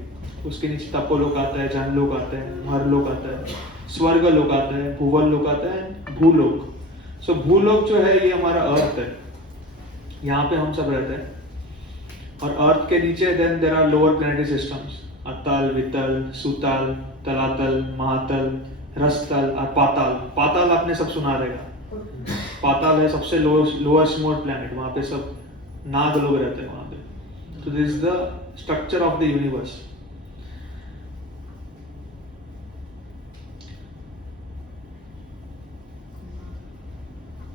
उसके नीचे तपोलोक आता है, जनलोक आता है, मरलोक आता है, स्वर्ग लोक आता है, भुवन लोक आता है, भूलोक। सो भूलोक जो है ये हमारा अर्थ है, यहाँ पे हम सब रहते हैं। और अर्थ के नीचे then there are lower planetary systems, Atala, Vitala, सुतल, तलातल, महातल, रसतल और पाताल। पाताल आपने सब सुना रहेगा। पाताल है सबसे लोएस्ट मोस्ट प्लैनेट, वहां पे सब नाग लोग रहते हैं वहां पे। तो this is the structure of the universe.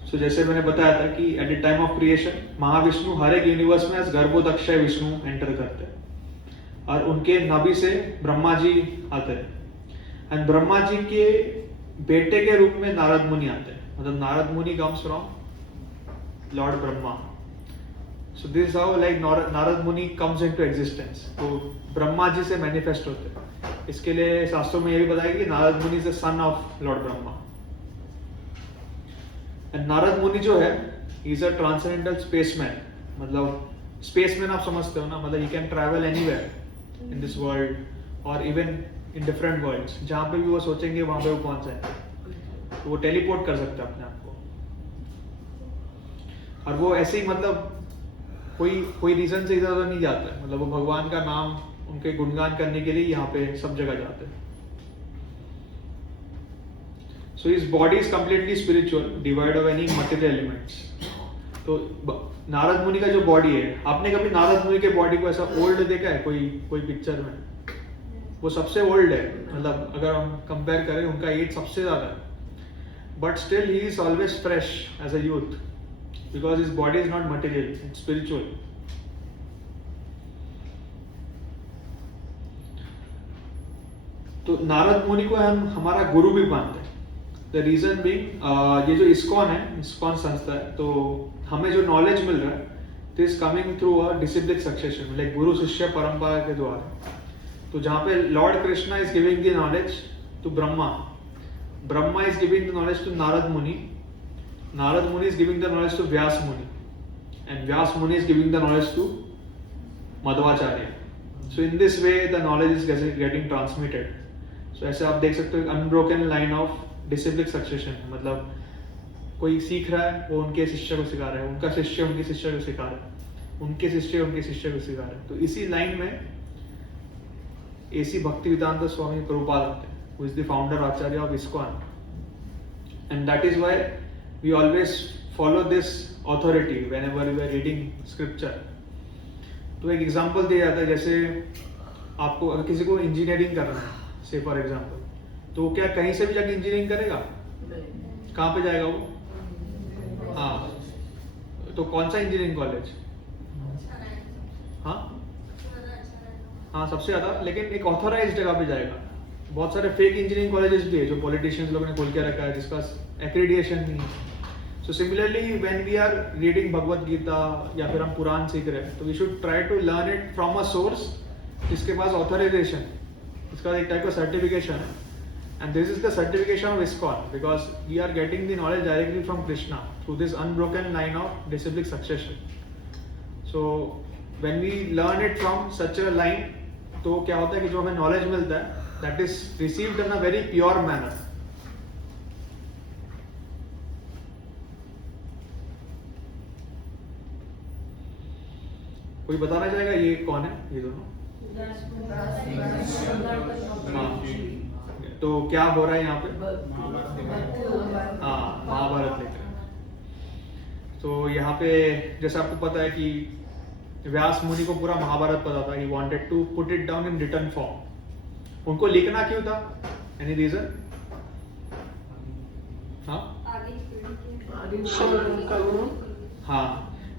So जैसे मैंने बताया था कि at the time of creation Mahavishnu हर एक यूनिवर्स में एज गर्भोदक्षाय विष्णु एंटर करते हैं, और उनके नाभि से ब्रह्मा जी आते हैं, एंड ब्रह्मा जी के बेटे के रूप में नारद मुनि आते हैं। मतलब नारद मुनि comes from Lord Brahma. So this how like Narad मुनि कम्स इनटू एग्जिस्टेंस। तो ब्रह्मा जी से मैनिफेस्ट होते हैं। इसके लिए शास्त्रों में ये भी बताया कि Narad Muni is the son of Lord Brahma. And Narad Muni जो है, he is a transcendental spaceman. मतलब स्पेसमैन आप समझते हो ना, मतलब he can travel anywhere in this world और इवन इन डिफरेंट वर्ल्ड्स। जहां पे भी वो सोचेंगे वहां पे वो पहुंच जाएंगे। तो वो टेलीपोर्ट कर सकते हैं अपने आप को। और वो ऐसे ही मतलब कोई रीजन से इधर उधर नहीं जाता है। मतलब वो भगवान का नाम, उनके गुणगान करने के लिए यहाँ पे सब जगह जाते हैं। So his body is completely spiritual, devoid of any material elements. तो नारद मुनि का जो बॉडी है, आपने कभी नारद मुनि के बॉडी को ऐसा ओल्ड देखा है कोई पिक्चर में? वो सबसे ओल्ड है। मतलब अगर हम कंपेयर करें, उनका एज सबसे ज्यादा है, but still he is always fresh as a youth, because his body is not material, it's spiritual. तो नारद मुनि को हम हमारा गुरु भी मानते हैं। द रीजन बीइंग, ये जो इस्कॉन है, इस्कॉन संस्था है, तो हमें जो नॉलेज मिल रहा है this coming through a disciplic succession, like guru शिष्य परंपरा के द्वारा। तो जहाँ पे Lord Krishna is giving the knowledge to Brahma, Brahma is giving the knowledge to Narad Muni, Narad Muni is giving the knowledge to Vyas Muni, and Vyas Muni is giving the knowledge to Madhvacharya. So in this way the knowledge is getting transmitted. So ऐसे आप देख सकते हो unbroken line of disciplic succession, मतलब कोई सीख रहा है वो उनके शिष्य को सिखा रहा है, उनका शिष्य उनके शिष्य को सिखा रहा है, उनके शिष्य उनके शिष्य को सिखा रहे हैं। तो इसी लाइन में एसी भक्तिवेदांत स्वामी प्रभुपाद आते हैं, who is the founder Acharya of ISKCON, and that is why we always follow this authority whenever we are reading scripture. तो एक एग्जांपल दिया जाता है, जैसे आपको अगर किसी को इंजीनियरिंग करना है, से फॉर एग्जांपल, तो वो क्या कहीं से भी जाके इंजीनियरिंग करेगा? कहाँ पे जाएगा वो? हाँ, तो कौन सा इंजीनियरिंग कॉलेज? हाँ हाँ, सबसे ज्यादा, लेकिन एक ऑथोराइज्ड जगह पे जाएगा। बहुत सारे फेक इंजीनियरिंग कॉलेजेस भी है जो पॉलिटिशियंस लोगों ने खोल के रखा है, जिसका एक्रेडिटेशन नहीं है। So similarly when we are reading Bhagavad Gita या फिर हम पुराण सीख रहे हैं, तो we should try to learn it from a source जिसके पास ऑथराइजेशन, इसका एक टाइप का सर्टिफिकेशन है, and this is the certification of ISKCON, because we are getting the knowledge directly from Krishna through this unbroken line of disciplic succession. So when we learn it from such a line, तो क्या होता है कि जो हमें नॉलेज मिलता है that is received in a very pure manner. कोई बताना चाहेगा ये कौन है, ये दोनों? हाँ, तो क्या हो रहा है यहाँ पे? हाँ, महाभारत लेकर। तो यहाँ पे जैसे आपको पता है कि व्यास मुनि को पूरा महाभारत पता था, he wanted to put it down in written form। उनको लिखना क्यों था? Any reason? हाँ हाँ,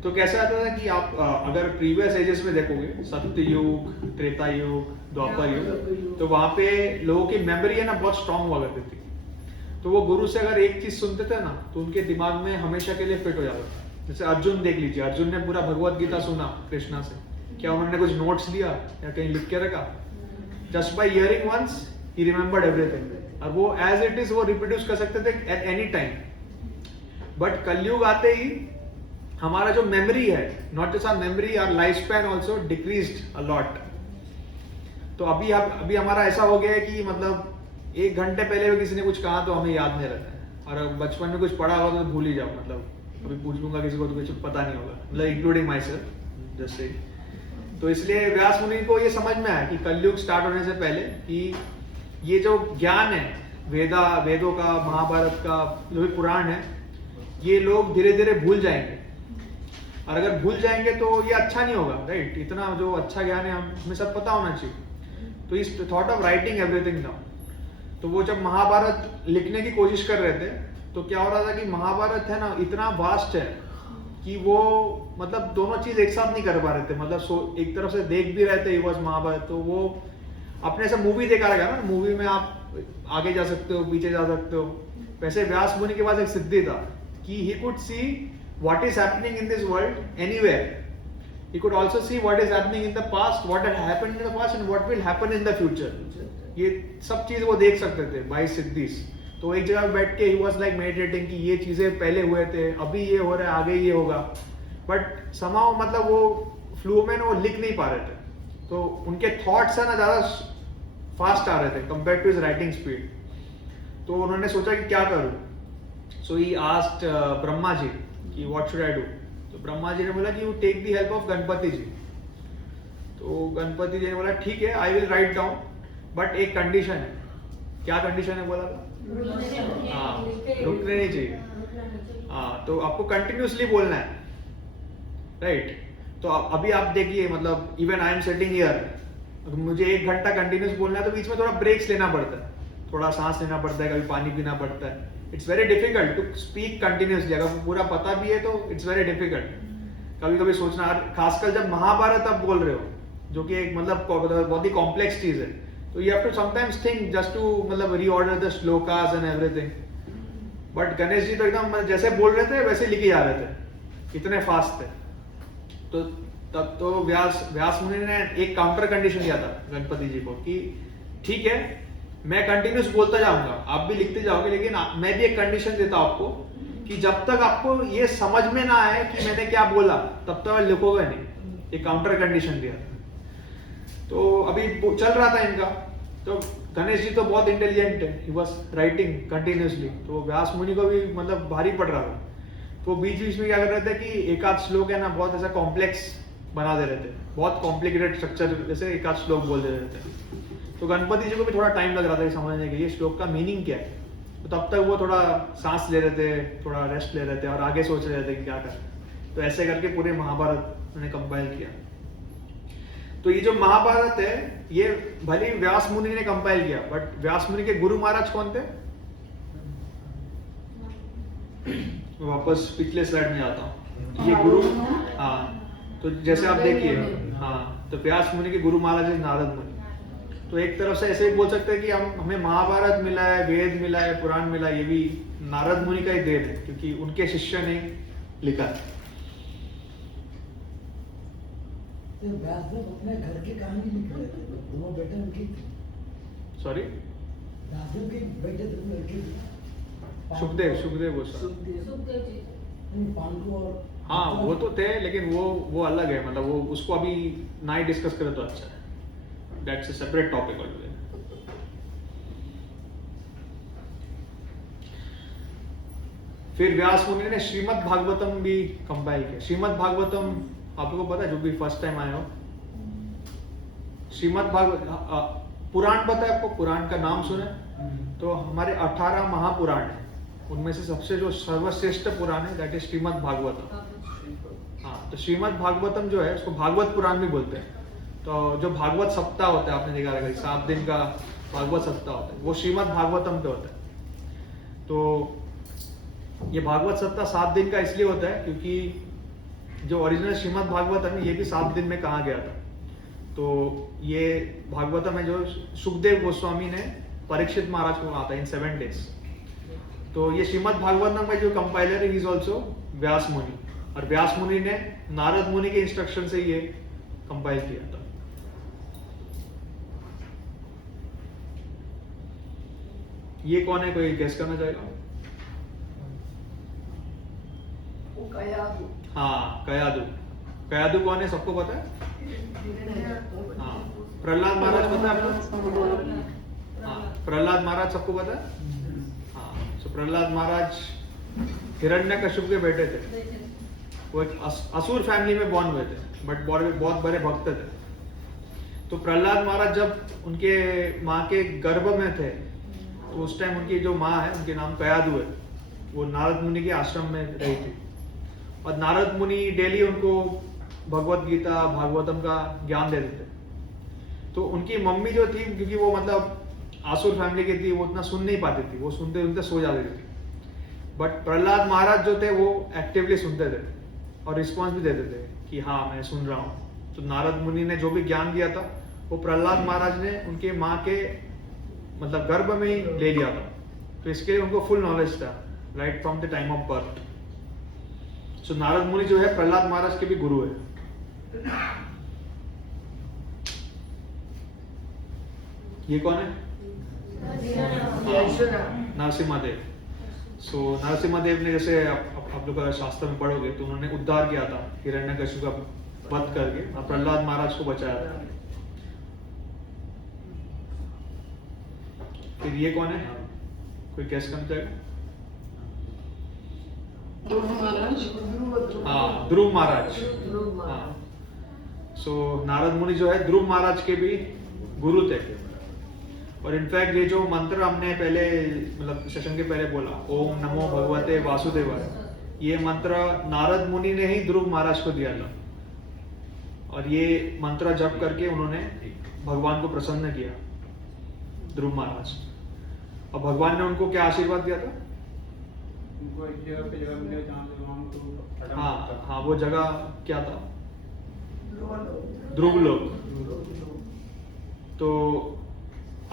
तो कैसे आता था कि आप अगर प्रीवियस एजेस में देखोगे, सत्य युग, त्रेता युग, द्वापर युग, तो वहां पे लोगों की मेमोरी है ना बहुत स्ट्रांग हुआ करती थी। तो वो गुरु से अगर एक चीज सुनते थे ना, तो उनके दिमाग में हमेशा के लिए फिट हो जाता था। जैसे अर्जुन देख लीजिए, अर्जुन ने पूरा भगवत गीता सुना कृष्णा से, क्या उन्होंने कुछ नोट्स लिया या कहीं लिख के रखा? Just by hearing once he remembered everything, और वो एज इट इज वो रिप्रोड्यूस कर सकते थे एट एनी टाइम। बट कलयुग आते ही हमारा जो मेमोरी है, not just our memory, our life span also decreased a lot. तो अभी हमारा ऐसा हो गया है कि मतलब 1 घंटे पहले भी किसी ने कुछ कहा तो हमें याद नहीं रहता है, और बचपन में कुछ पढ़ा होगा तो भूल ही जाओ, मतलब अभी पूछ लूंगा किसी को तो कुछ पता नहीं होगा, मतलब इंक्लूडिंग माई सेल्फ जैसे। तो इसलिए व्यास मुनि को ये समझ में आया कि कलयुग स्टार्ट होने से पहले कि ये जो ज्ञान है वेदों का, महाभारत का, जो भी पुराण है, ये लोग धीरे धीरे भूल जाएंगे, और अगर भूल जाएंगे तो ये अच्छा नहीं होगा, राइट? इतना जो अच्छा ज्ञान है हमें सब पता होना चाहिए। तो इस thought of writing everything down, तो वो जब महाभारत लिखने की कोशिश कर रहे थे, तो क्या हो रहा था कि महाभारत है ना इतना वास्ट है कि वो मतलब दोनों चीज एक साथ नहीं कर पा रहे थे। मतलब एक तरफ से देख भी रहे थे महाभारत, तो वो अपने से मूवी देखा रहेगा ना, मूवी में आप आगे जा सकते हो, पीछे जा सकते हो। वैसे व्यास मुनि के पास एक सिद्धि था कि he could see what is happening in this world anywhere. He could also see what is happening in the past, what had happened in the past and what will happen in the future. ये सब चीज वो देख सकते थे बाई सिद्धीज। तो एक जगह बैठ के he was like meditating कि ये चीजें पहले हुए थे, अभी ये हो रहा है, आगे ये होगा। बट somehow मतलब वो फ्लो में वो लिख नहीं पा रहे थे, तो उनके थॉट्स है ना ज्यादा फास्ट आ रहे थे compare to his writing speed. तो उन्होंने सोचा कि क्या करूं। सो ही आस्क्ड ब्रह्मा जी कि व्हाट शुड आई डू। तो ब्रह्मा जी ने बोला कि you take the help of Ganpati ji. तो गणपति जी ने बोला ठीक है, I will write down, but एक कंडीशन है। क्या कंडीशन है बोला था? हाँ, रुकने नहीं चाहिए। हाँ, तो आपको कंटिन्यूसली बोलना है, राइट? तो अभी आप देखिए, मतलब even I am sitting here, मुझे 1 घंटा कंटिन्यूस बोलना है तो बीच में थोड़ा ब्रेक्स लेना पड़ता है, थोड़ा सांस लेना पड़ता है, कभी पानी पीना पड़ता है। It's very difficult to speak continuously. अगर पूरा पता भी है तो इट्स वेरी डिफिकल्ट। कभी कभी सोचना, खासकर जब महाभारत आप बोल रहे हो, जो कि एक मतलब बहुत ही कॉम्प्लेक्स चीज है, तो you have to sometimes think just to मतलब reorder the shlokas and everything. But Ganesh ji तो एकदम जैसे बोल रहे थे वैसे लिखे जा रहे थे, इतने फास्ट थे। तो तब तो व्यास मुनि ने एक काउंटर कंडीशन दिया था गणपति जी को कि ठीक है, मैं कंटिन्यूस बोलता जाऊंगा, आप भी लिखते जाओगे, लेकिन मैं भी एक कंडीशन देता हूं आपको कि जब तक आपको ये समझ में ना आए कि मैंने क्या बोला तब तक आप लिखोगे नहीं। एक काउंटर कंडीशन दिया था। तो अभी चल रहा था इनका, तो गणेश जी तो बहुत इंटेलिजेंट है, ही वाज राइटिंग कंटिन्यूसली, तो व्यास मुनि को भी मतलब भारी पड़ रहा था। तो बीच बीच में क्या कर रहे थे कि एक आध श्लोक है ना बहुत ऐसा कॉम्प्लेक्स बना दे रहे थे, बहुत कॉम्प्लिकेटेड स्ट्रक्चर, जैसे एक आध श्लोक बोल दे रहे थे। तो गणपति जी को भी थोड़ा टाइम लग रहा था समझने के ये श्लोक का मीनिंग क्या है। तो तब तक वो थोड़ा सांस ले रहे थे, थोड़ा रेस्ट ले रहे थे और आगे सोच रहे थे कि क्या करें। तो ऐसे करके पूरे महाभारत उन्होंने कंपाइल किया। तो ये जो महाभारत है ये भले ही व्यास मुनि ने कंपाइल किया, बट व्यास मुनि के गुरु महाराज कौन थे? वापस पिछले स्लाइड में जाता हूँ। ये गुरु, हाँ, तो जैसे आप देखिए, हाँ, तो व्यास मुनि के गुरु महाराज है नारद मुनि। तो एक तरफ से ऐसे ही बोल सकते हैं कि हमें महाभारत मिला है, वेद मिला है, पुराण मिला है, ये भी नारद मुनि का ही देन है, क्योंकि उनके शिष्य ने लिखा है। व्यासदेव अपने घर की कहानी लिख रहे थे, दोनों बेटे उनकी। सॉरी, व्यासदेव के बेटे दोनों लड़के थे। सुखदेव गोस्वामी। सुखदेव जी। पांडु और हाँ वो तो थे, लेकिन वो अलग है, मतलब वो उसको अभी ना ही डिस्कस करें तो अच्छा है। That's a separate topic always. फिर व्यास मुनि ने श्रीमद् भागवतम भी कंपाइल किया। श्रीमद् भागवतम आप लोगों को पता है, जो भी फर्स्ट टाइम आए हो, श्रीमद् भागवत पुराण पता है आपको? पुराण का नाम सुने तो हमारे 18 महापुराण है, उनमें से सबसे जो सर्वश्रेष्ठ पुराण है दैट इज श्रीमद् भागवतम। हाँ, तो श्रीमद् भागवतम जो है उसको भागवत पुराण भी बोलते हैं। तो जो भागवत सप्ताह होता है, आपने देखा रहेगा 7 दिन का भागवत सप्ताह होता है, वो श्रीमद् भागवतम पे होता है। तो ये भागवत सप्ताह 7 दिन का इसलिए होता है क्योंकि जो ओरिजिनल श्रीमद् भागवतम है ये भी 7 दिन में कहा गया था। तो ये भागवतम है जो सुखदेव गोस्वामी ने परीक्षित महाराज को कहा था इन 7 days। तो ये श्रीमद् भागवतम का जो कंपाइलर है, ही इज ऑल्सो व्यास मुनि, और व्यास मुनि ने नारद मुनि के इंस्ट्रक्शन से ये कंपाइल किया था। ये कौन है, कोई गेस करना चाहेगा? वो कयादु। हाँ, कयादु। कयादु कौन है, सबको पता है? हाँ, प्रहलाद महाराज पता है आपको? हाँ, प्रहलाद महाराज सबको पता है? हाँ, तो प्रहलाद महाराज हिरण्यकश्यप के बेटे थे। वो एक असुर फैमिली में बॉर्न हुए थे, बट बहुत बड़े भक्त थे। तो प्रहलाद महाराज जब उनके माँ के गर्भ में थे, तो उस टाइम उनकी जो माँ है, उनके नाम कयादु है, वो नारद मुनि के आश्रम में रही थी। और नारद मुनि डेली उनको भगवत गीता भागवतम का ज्ञान देते थे। तो उनकी मम्मी जो थी, क्योंकि वो मतलब आसुर फैमिली की थी, वो उतना सुन नहीं पाती थी, वो सुनते सुनते सो जाती थी। बट प्रहलाद महाराज जो थे वो एक्टिवली सुनते थे और रिस्पॉन्स भी देते थे कि हाँ मैं सुन रहा हूँ। तो नारद मुनि ने जो भी ज्ञान दिया था वो प्रहलाद महाराज ने उनके माँ के मतलब गर्भ में ही ले लिया था। तो इसके लिए उनको फुल नॉलेज था right from the time of birth. So Narad Muni जो है प्रहलाद महाराज के भी गुरु है। ये कौन है? नरसिम्हादेव। सो नरसिम्हादेव ने, जैसे आप लोग अगर शास्त्र में पढ़ोगे तो उन्होंने उद्धार किया था हिरण्यकश्यप का वध करके और प्रहलाद महाराज को बचाया था। फिर ये कौन है, कोई गैस करना चाहेगा? हाँ, ध्रुव महाराज। हाँ, सो नारद मुनि जो है ध्रुव महाराज के भी गुरु थे। और इनफैक्ट ये जो मंत्र हमने पहले मतलब सेशन के पहले बोला, ओम नमो भगवते वासुदेवाय, ये मंत्र नारद मुनि ने ही ध्रुव महाराज को दिया था। और ये मंत्र जप करके उन्होंने भगवान को प्रसन्न किया, ध्रुव महाराज। और भगवान ने उनको क्या आशीर्वाद दिया था? उनको एक जगह पे जगह मिले जहाँ से वहाँ को हाँ हाँ, वो जगह क्या था? ध्रुवलोक। तो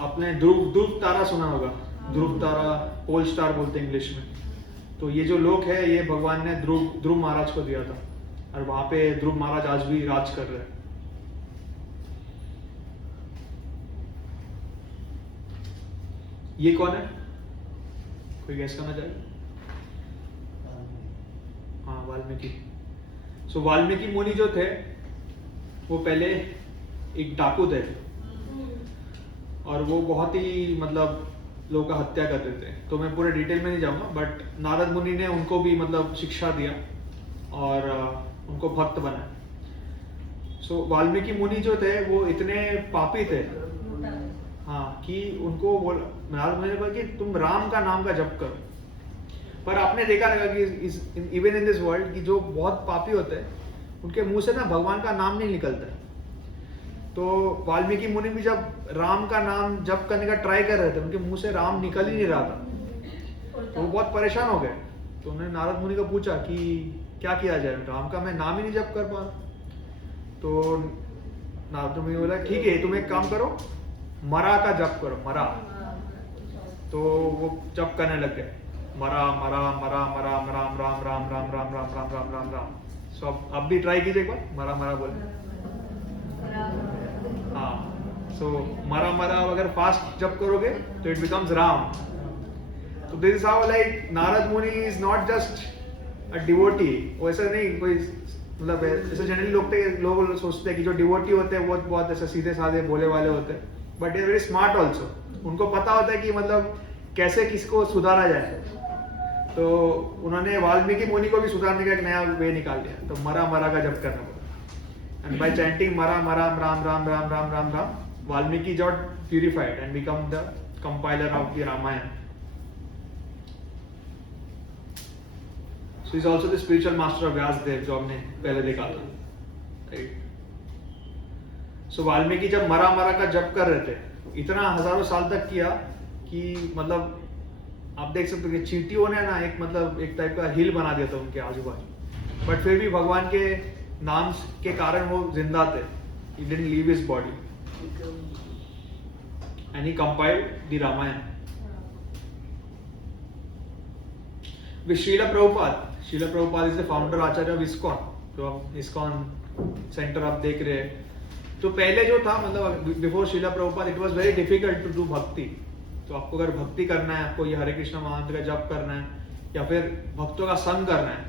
आपने ध्रुव तारा सुना होगा, ध्रुव तारा, पोल स्टार बोलते हैं इंग्लिश में। तो ये जो लोक है ये भगवान ने ध्रुव महाराज को दिया था। और वहां पे ध्रुव महाराज आज भी राज कर रहे हैं। ये कौन है, कोई गैस करना चाहेगा? हाँ, वाल्मीकि। सो वाल्मीकि मुनि जो थे वो पहले एक डाकू थे और वो बहुत ही मतलब लोगों का हत्या करते थे। तो मैं पूरे डिटेल में नहीं जाऊंगा, बट नारद मुनि ने उनको भी मतलब शिक्षा दिया और उनको भक्त बनाया। सो वाल्मीकि मुनि जो थे वो इतने पापी थे, हाँ, कि उनको नारद मुनि ने बोला कि तुम राम का नाम का जप करो। पर आपने देखा रहेगा कि इवन इन दिस वर्ल्ड कि जो बहुत पापी होते हैं उनके मुंह से ना भगवान का नाम नहीं निकलता है। तो वाल्मीकि मुनि भी जब राम का नाम जप करने का ट्राई कर रहे थे, उनके मुंह से राम निकल ही नहीं रहा था, तो वो बहुत परेशान हो गए। तो उन्होंने नारद मुनि को पूछा कि क्या किया जाए, राम का मैं नाम ही नहीं जप कर पा रहा। तो नारद मुनि बोला ठीक है, तुम एक काम करो, मरा का जप करो, मरा। तो वो जप करने लग गए, मरा मरा मरा मरा राम राम राम राम राम राम राम राम राम राम। सो अब भी ट्राई कीजिए एक बार, मरा मरा बोले। हाँ, सो मरा मरा अगर फास्ट जप करोगे तो इट बिकम्स राम। तो this is how like Narad Muni is not just a devotee. वो ऐसा नहीं कोई मतलब ऐसे जनरली लोग सोचते हैं कि जो डिवोटी होते हैं वो बहुत ऐसे सीधे साधे बोले वाले होते हैं, but they are very smart also. उनको पता होता है कि मतलब कैसे किसको सुधारा जाए। तो उन्होंने वाल्मीकि मुनि को भी सुधारने का एक नया वे निकाल दिया। तो मरा मरा का जप करना पड़ा, एंड बाय चैंटिंग मरा मरा Ram Ram Ram Ram Ram Ram, Valmiki got purified and become the compiler of the Ramayana. So he's also the spiritual master of Vyasdev, जो हमने पहले देखा था, right? So वाल्मीकि जब मरा मरा का जप कर रहे थे, इतना हजारों साल तक किया कि मतलब आप देख सकते हो कि चींटियों ने ना एक मतलब एक टाइप का हिल बना दिया था उनके आजू बाजू, बट फिर भी भगवान के नाम के कारण वो जिंदा थे। He didn't leave his body and he compiled the Ramayana. With Srila Prabhupada is the founder Acharya of ISKCON. तो आप ISKCON सेंटर आप देख रहे हैं। तो पहले जो था मतलब before Srila Prabhupada it was very difficult to do भक्ति। तो आपको अगर भक्ति करना है, आपको ये हरे कृष्ण महामंत्र का जप करना है या फिर भक्तों का संग करना है,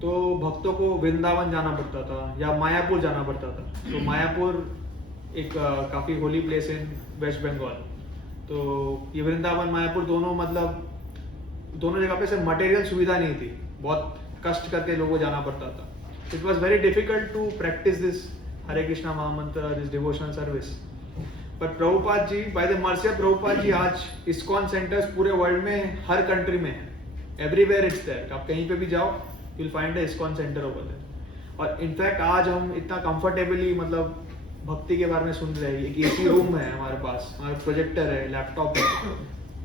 तो भक्तों को वृंदावन जाना पड़ता था या मायापुर जाना पड़ता था। तो मायापुर एक काफी holy place in West Bengal. तो ये वृंदावन मायापुर दोनों मतलब दोनों जगह पे सिर्फ मटेरियल सुविधा नहीं थी, बहुत कष्ट करके लोगों को जाना पड़ता था। It was very difficult to practice this Hare Krishna mahamantra, this devotional service. पर Prabhupad ji, by the mercy of Prabhupad ji, आज ISKCON सेंटर्स पूरे वर्ल्ड में हर कंट्री में है, एवरीवेयर इट्स देयर। आप कहीं पे भी जाओ you'll find a ISKCON center over there। और इनफैक्ट आज हम इतना कंफर्टेबली मतलब भक्ति के बारे में सुन रहे हैं। एक AC रूम है हमारे पास, हमारा प्रोजेक्टर है, लैपटॉप है,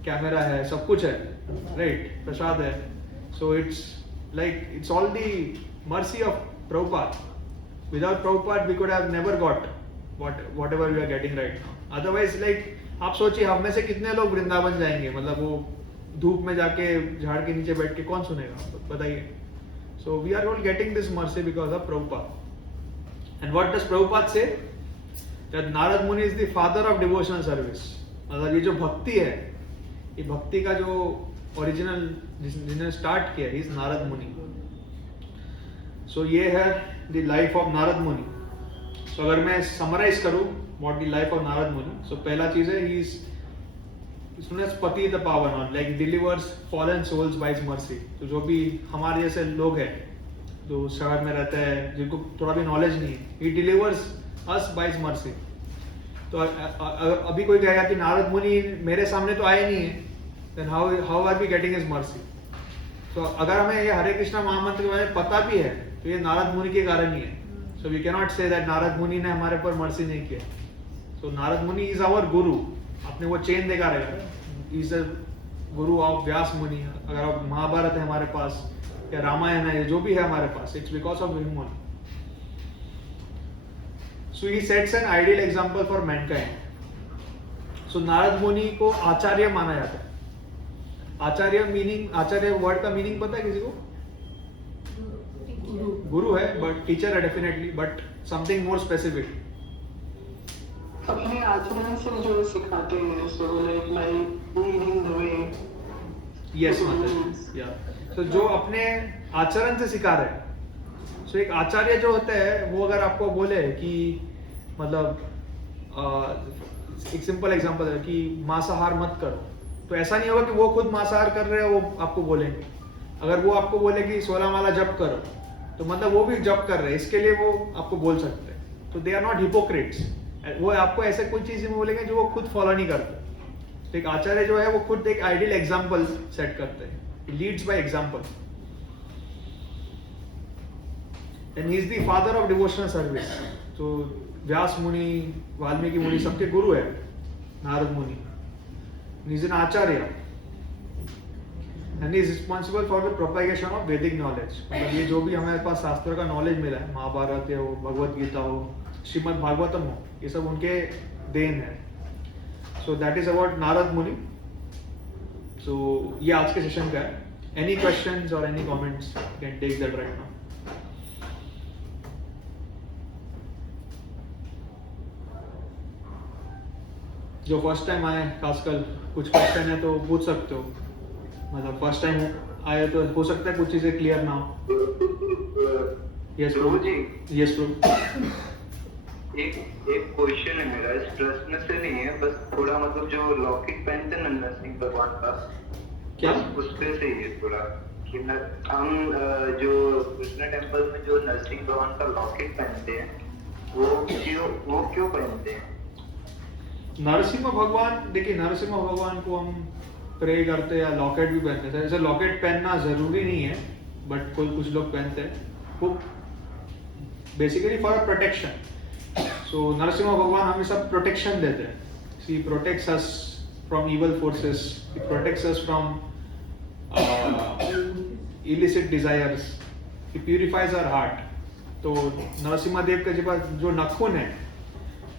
कैमरा है, सब कुछ है, राइट, प्रसाद है। So it's like it's all the mercy of Prabhupada. Without Prabhupada we could have never got whatever we are getting right now. Otherwise like आप सोचिए हम में से कितने लोग वृंदावन जाएंगे, मतलब वो धूप में जाके झाड़ के नीचे बैठ के कौन सुनेगा, बताइए। So we are all getting this mercy because of Prabhupada. And what does Prabhupada say? That Narad Muni is the father of devotional service. मतलब ये जो भक्ति है, ये भक्ति का जो ओरिजिनल जिन्होंने स्टार्ट किया, he is नारद मुनि। So ये है the life of नारद मुनि। So अगर मैं समराइज करूँ what the life of Narad मुनि, so पहला चीज है he is known as पति द पावन, like delivers fallen souls by his mercy। तो जो भी हमारे जैसे लोग हैं जो शहर में रहते हैं, जिनको थोड़ा भी नॉलेज नहीं है, he delivers us by his mercy। तो अभी कोई कहेगा कि नारद मुनि मेरे सामने तो आए नहीं है, then how are we getting his mercy? तो अगर हमें ये हरे कृष्णा महामंत्र के बारे में पता भी है तो ये नारद मुनि के कारण ही है। So we cannot say that Narad मुनि ने हमारे पर मर्सी नहीं किया। So नारद मुनि is our guru। आपने वो चेन देखा रहेगा, इज गुरु ऑफ व्यास मुनि। अगर आप महाभारत है हमारे पास या रामायण है, जो भी है हमारे पास, it's because of him only. So he sets an ideal example for mankind. So Narad Muni को आचार्य माना जाता है। आचार्य मीनिंग, आचार्य वर्ड का मीनिंग पता है किसी को? गुरु है बट टीचर है definitely, but something more specific. अपने आचरण से जो सिखाते हैं, so like by leading the way. Yes माता या तो जो अपने आचरण से सिखा रहे हैं। सो एक आचार्य जो होता है वो अगर आपको बोले कि मतलब एक सिंपल एग्जांपल है कि मांसाहार मत करो, तो ऐसा नहीं होगा कि वो खुद मांसाहार कर रहे हैं वो आपको बोलेंगे। अगर वो आपको बोले कि 16 माला जप करो, तो मतलब वो भी जप कर रहे हैं, इसके लिए वो आपको बोल सकते हैं। तो दे आर नॉट हिपोक्रेट्स। वो आपको ऐसे कोई चीज नहीं बोलेंगे जो वो खुद फॉलो नहीं करते। तो एक आचार्य जो है वो खुद एक आइडियल एग्जाम्पल सेट करते हैं, leads by example. And he is the father of devotional service. तो व्यास मुनि, वाल्मीकि मुनि सबके गुरु है नारद मुनि। He is an Acharya and he is responsible for the propagation of वैदिक नॉलेज। मतलब ये जो भी हमारे पास शास्त्र का नॉलेज मिला है, महाभारत हो, भगवत गीता हो, श्रीमद् भागवतम हो, ये सब उनके देन है। So that is about Narad Muni. So ये आज के सेशन का है। एनी क्वेश्चंस और any comments, can take that right now. जो फर्स्ट टाइम आए, खासकर कुछ क्वेश्चन है तो पूछ सकते हो। मतलब फर्स्ट टाइम आए तो हो सकता है कुछ चीजें क्लियर ना हो। यस प्रभु जी, यस प्रभु। एक क्वेश्चन है मेरा, इस प्रश्न से नहीं है, बस थोड़ा मतलब जो लॉकेट पहनते हैं ना नरसिंह भगवान का, क्या उसके से ही है थोड़ा कि हम जो कृष्ण टेम्पल में जो नरसिंह भगवान का लॉकेट पहनते हैं वो क्यों पहनते हैं? नरसिंह भगवान, देखिए नरसिंह भगवान को हम प्रे करते या लॉकेट भी पहनते थे। ऐसे लॉकेट पहनना जरूरी नहीं है, बट कुछ लोग पहनते हैं। वो basically for protection. So Narasimha भगवान हमें सब प्रोटेक्शन देते हैं। He protects us from evil forces, he protects us from illicit desires, he purifies our heart। तो नरसिम्हा देव के पास जो नखून है,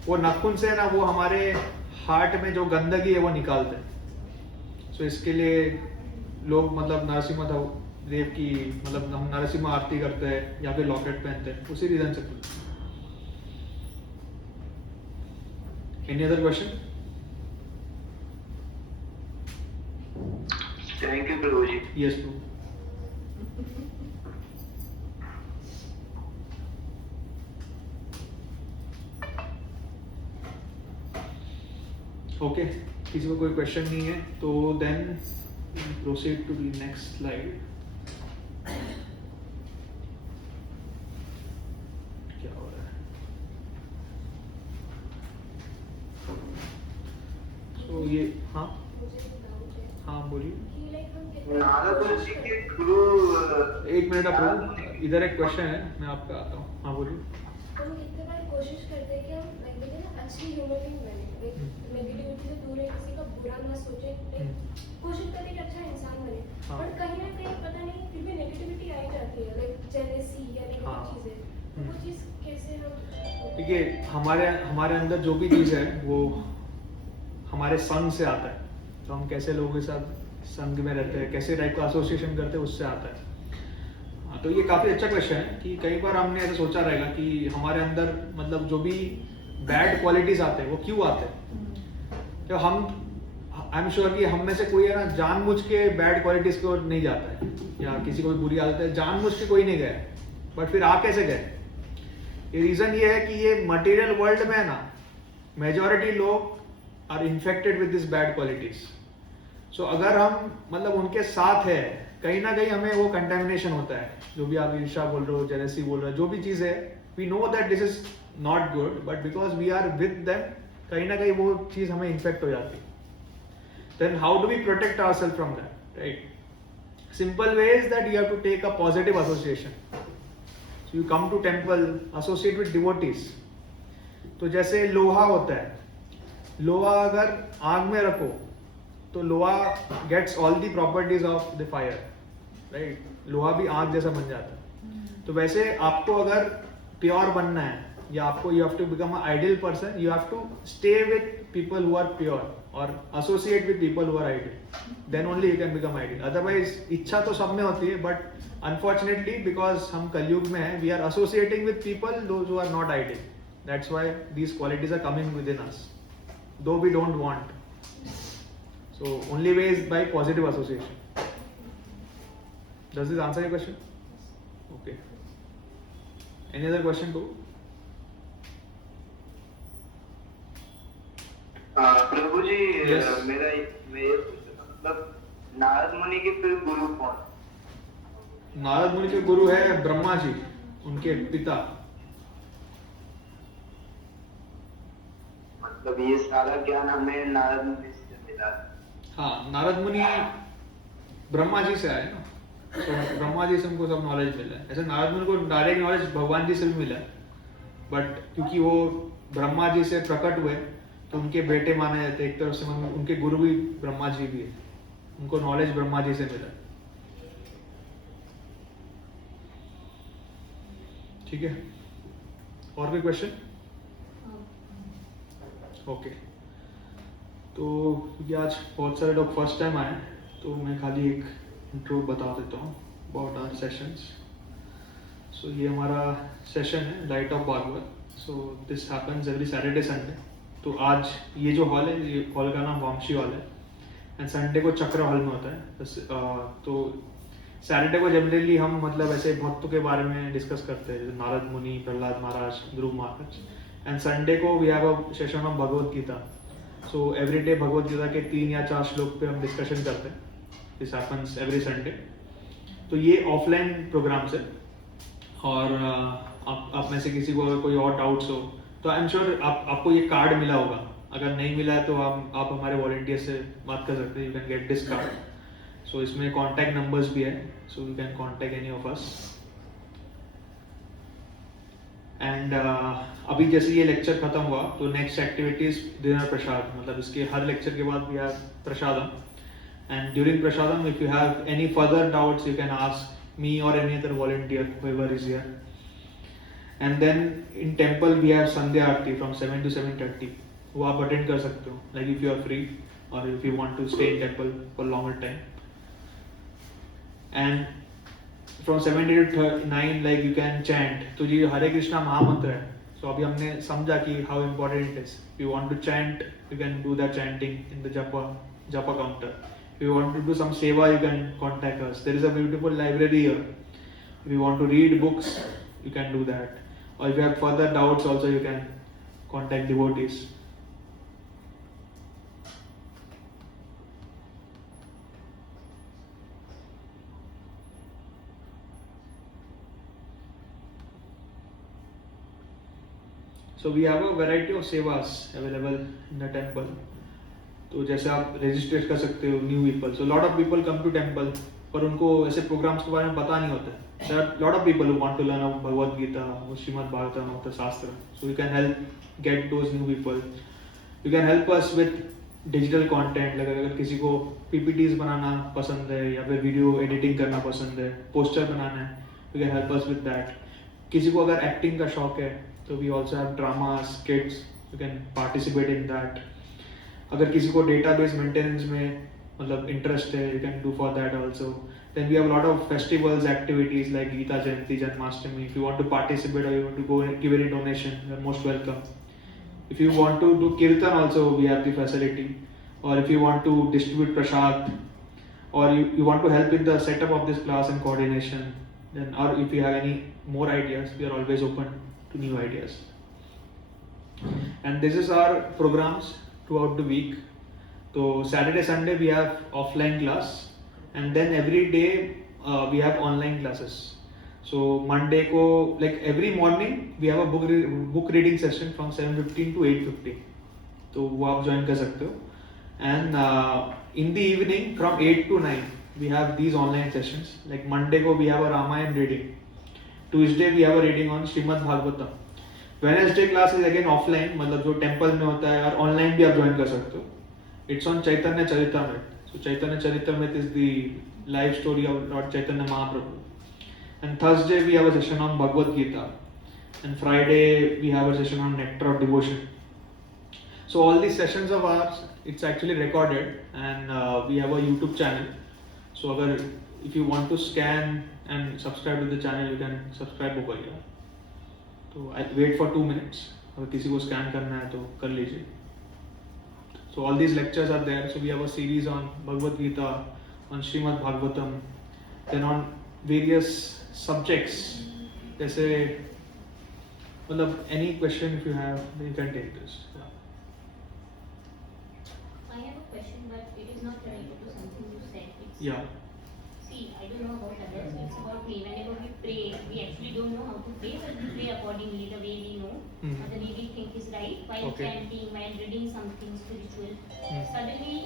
वो नखून से ना वो हमारे हार्ट में जो गंदगी है वो निकालते हैं। सो इसके लिए लोग मतलब नरसिम्हा देव की मतलब हम नरसिम्हा आरती करते हैं या फिर लॉकेट पहनते हैं, उसी रीजन से। Any other question? Thank you Prabhu ji. Yes Prabhu. Okay, किसी को कोई क्वेश्चन नहीं है तो then proceed to the next slide. क्या हो रहा है? तो ये हाँ हाँ बोलिए। नारद जी के गुरु, एक मिनट आप इधर एक क्वेश्चन है, मैं आपका आता हूँ। हाँ बोलिए। हम कितने बार कोशिश करते हैं कि हम अच्छी ह्यूमन बीइंग बने, नेगेटिविटी से दूर है, किसी का बुरा ना सोचे, कोशिश करें कि अच्छा इंसान बने। हाँ। पर कहीं ना कहीं पता नहीं फिर भी नेगेटिविटी आई जाती है, लाइक जेलेसी या हाँ। नेगेटिव चीजें। तो वो चीज कैसे हम, देखिए हमारे अंदर जो भी चीज़ है वो हमारे संग से आता है। तो हम कैसे लोगों के साथ संग में रहते हैं, कैसे टाइप का एसोसिएशन करते हैं, उससे आता है। तो ये काफ़ी अच्छा क्वेश्चन है कि कई बार हमने ऐसा सोचा रहेगा कि हमारे अंदर मतलब जो भी बैड क्वालिटीज आते हैं वो क्यों आते हैं। तो आई एम श्योर कि हम में से कोई है ना जानबूझ के बैड क्वालिटीज की ओर नहीं जाता है, या किसी को भी बुरी आदत है जानबूझ के कोई नहीं गया, बट फिर आ कैसे गए। ये रीजन ये है कि ये मटेरियल वर्ल्ड में है ना मेजॉरिटी लोग are infected with this bad qualities. So अगर हम मतलब उनके साथ है, कहीं ना कहीं हमें वो कंटेमिनेशन होता है। जो भी आप ईर्ष्या बोल रहे हो, जेलसी बोल रहे हो, जो भी चीज़ है, we know that this is not good, but because we are with them कहीं ना कहीं वो चीज़ हमें इन्फेक्ट हो जाती है। Then how do we protect ourself from that, right? Simple way is that you have to take a positive association. So you come to temple, associate with devotees. तो जैसे लोहा होता है, लोहा अगर आग में रखो तो लोहा gets all the properties of the fire, right? लोहा भी आग जैसा बन जाता है। तो वैसे आपको अगर प्योर बनना है, या आपको you have to become an ideal person, you have to stay with people who are pure or associate with people who are ideal. Then only you can become ideal. Otherwise इच्छा तो सब में होती है, but unfortunately because हम कलयुग में हैं, we are associating with people those who are not ideal. That's why these qualities are coming within us, though we don't want. So only way is by positive association. Does this answer your question? Okay. Any other question too? Prabhu ji, Yes. मेरा मतलब नारद मुनि के फिर गुरु कौन? नारद मुनि के गुरु है ब्रह्मा जी, उनके पिता। मतलब ये सारा ज्ञान हमें नारद मुनि से मिला। हाँ, नारद मुनि ब्रह्मा जी से आए ना, तो ब्रह्मा जी से हमको सब नॉलेज मिला है। ऐसे नारद मुनि को डायरेक्ट नॉलेज भगवान जी से भी मिला है, बट क्योंकि वो ब्रह्मा जी से प्रकट हुए तो उनके बेटे माने जाते, एक तरफ से उनके गुरु भी ब्रह्मा जी भी है, उनको नॉलेज ब्रह्मा जी से मिला है। ठीक है, और कोई क्वेश्चन? ओके, तो क्योंकि आज बहुत सारे लोग फर्स्ट टाइम आए, तो मैं खाली एक इंट्रो बता देता हूँ अबाउट आवर सेशंस। सो ये हमारा सेशन है light of Bhagavat. So this happens every Saturday Sunday. तो आज ये जो हॉल है, ये हॉल का नाम वामशी हॉल है, एंड संडे को चक्र हॉल में होता है। तो सैटरडे को जनरली हम मतलब ऐसे भक्तों के बारे में डिस्कस करते हैं, नारद मुनि, प्रहलाद महाराज, ध्रुव महाराज। एंड संडे को we have a session of Bhagavad Gita. So every day Bhagavad Gita के 3 या 4 श्लोक पे हम डिस्कशन करते हैं। This happens every Sunday. तो ये ऑफलाइन प्रोग्राम्स है, और आप में से किसी को अगर कोई और डाउट्स हो तो आई एम श्योर आपको ये कार्ड मिला होगा। अगर नहीं मिला है तो आप हमारे वॉलंटियर से बात कर सकते हैं। You can get this card. So इसमें कॉन्टैक्ट नंबर्स भी है, so you can contact any of us. And अभी जैसे ये लेक्चर खत्म हुआ तो नेक्स्ट एक्टिविटीज डिनर प्रसाद, मतलब इसके हर लेक्चर के बाद we have prasadam. And during prasadam if you have any further doubts you can ask me और any other volunteer whoever is here. And then in temple we have Sandhya Aarti from 7 to 7:30, वो आप अटेंड कर सकते हो, like if you are free or if you want to stay in temple for longer time. And from 7 to 9 like you can chant. तो ये हरे कृष्णा महामंत्र है, so अभी हमने समझा कि how important it is. If you want to chant you can do that chanting in the japa counter. If you want to do some seva you can contact us. There is a beautiful library here. If you want to read books you can do that. Or if you have further doubts also you can contact devotees. So we have a variety of sevas available in the temple. तो जैसे आप रजिस्ट्रेट कर सकते हो new people. So lot of people come to temple, पर उनको ऐसे प्रोग्राम्स के बारे में पता नहीं होता। There are lot of people who want to learn about Bhagavad Gita or Srimad Bhagavatam or the Shastra. So we can help get those new people. You can help us with digital content. like अगर किसी को PPTs बनाना पसंद है या फिर वीडियो एडिटिंग करना पसंद है, पोस्टर बनाना है, you can help us with that. किसी को अगर एक्टिंग का शौक है तो we also have dramas, skits. You can participate in that. अगर किसी को डेटाबेस मेंटेनेंस में मतलब इंटरेस्ट है, you can do for that also. Then we have a lot of festivals, activities like Gita Jayanti, Janmashtami. If you want to participate or you want to go and give any donation, you are most welcome. If you want to do kirtan also, we have the facility. Or if you want to distribute prasad, or you want to help in the setup of this class and coordination, then or if you have any more ideas, we are always open to new ideas. And this is our programs throughout the week. So Saturday, Sunday we have offline class. And then every day we have online classes. So Monday को like every morning we have a book reading session from 7:15 to 8:50. तो वो आप join कर सकते हो. And in the evening from 8 to 9 we have these online sessions. Like Monday को we have a Ramayana reading. Tuesday we have a reading on Srimad Bhagavatam. Wednesday class is again offline, मतलब जो temple में होता है, और online भी आप join कर सकते हो. It's on Chaitanya Charitamrita. So Chaitanya Charitamrita is the life story of Lord Chaitanya Mahaprabhu. And Thursday we have a session on Bhagavad Gita. and Friday we have a session on nectar of devotion. So all these sessions of ours, it's actually recorded, and we have a YouTube channel. So if you want to scan and subscribe to the channel, you can subscribe over here. So I wait for 2 minutes. अगर किसी को scan करना है तो कर लीजिए. So all these lectures are there. So we have a series on Bhagavad Gita, on Srimad Bhagavatam, then on various subjects. जैसे मतलब any question if you have, then you can take this. Yeah. I have a question, but it is not related to something you said. It's, Yeah. See, I don't know about others. It's about me. Whenever we pray, we actually don't know how to pray, but we pray accordingly the way we know, Mhm. the way we think is right. While Okay. chanting, while reading something spiritual, suddenly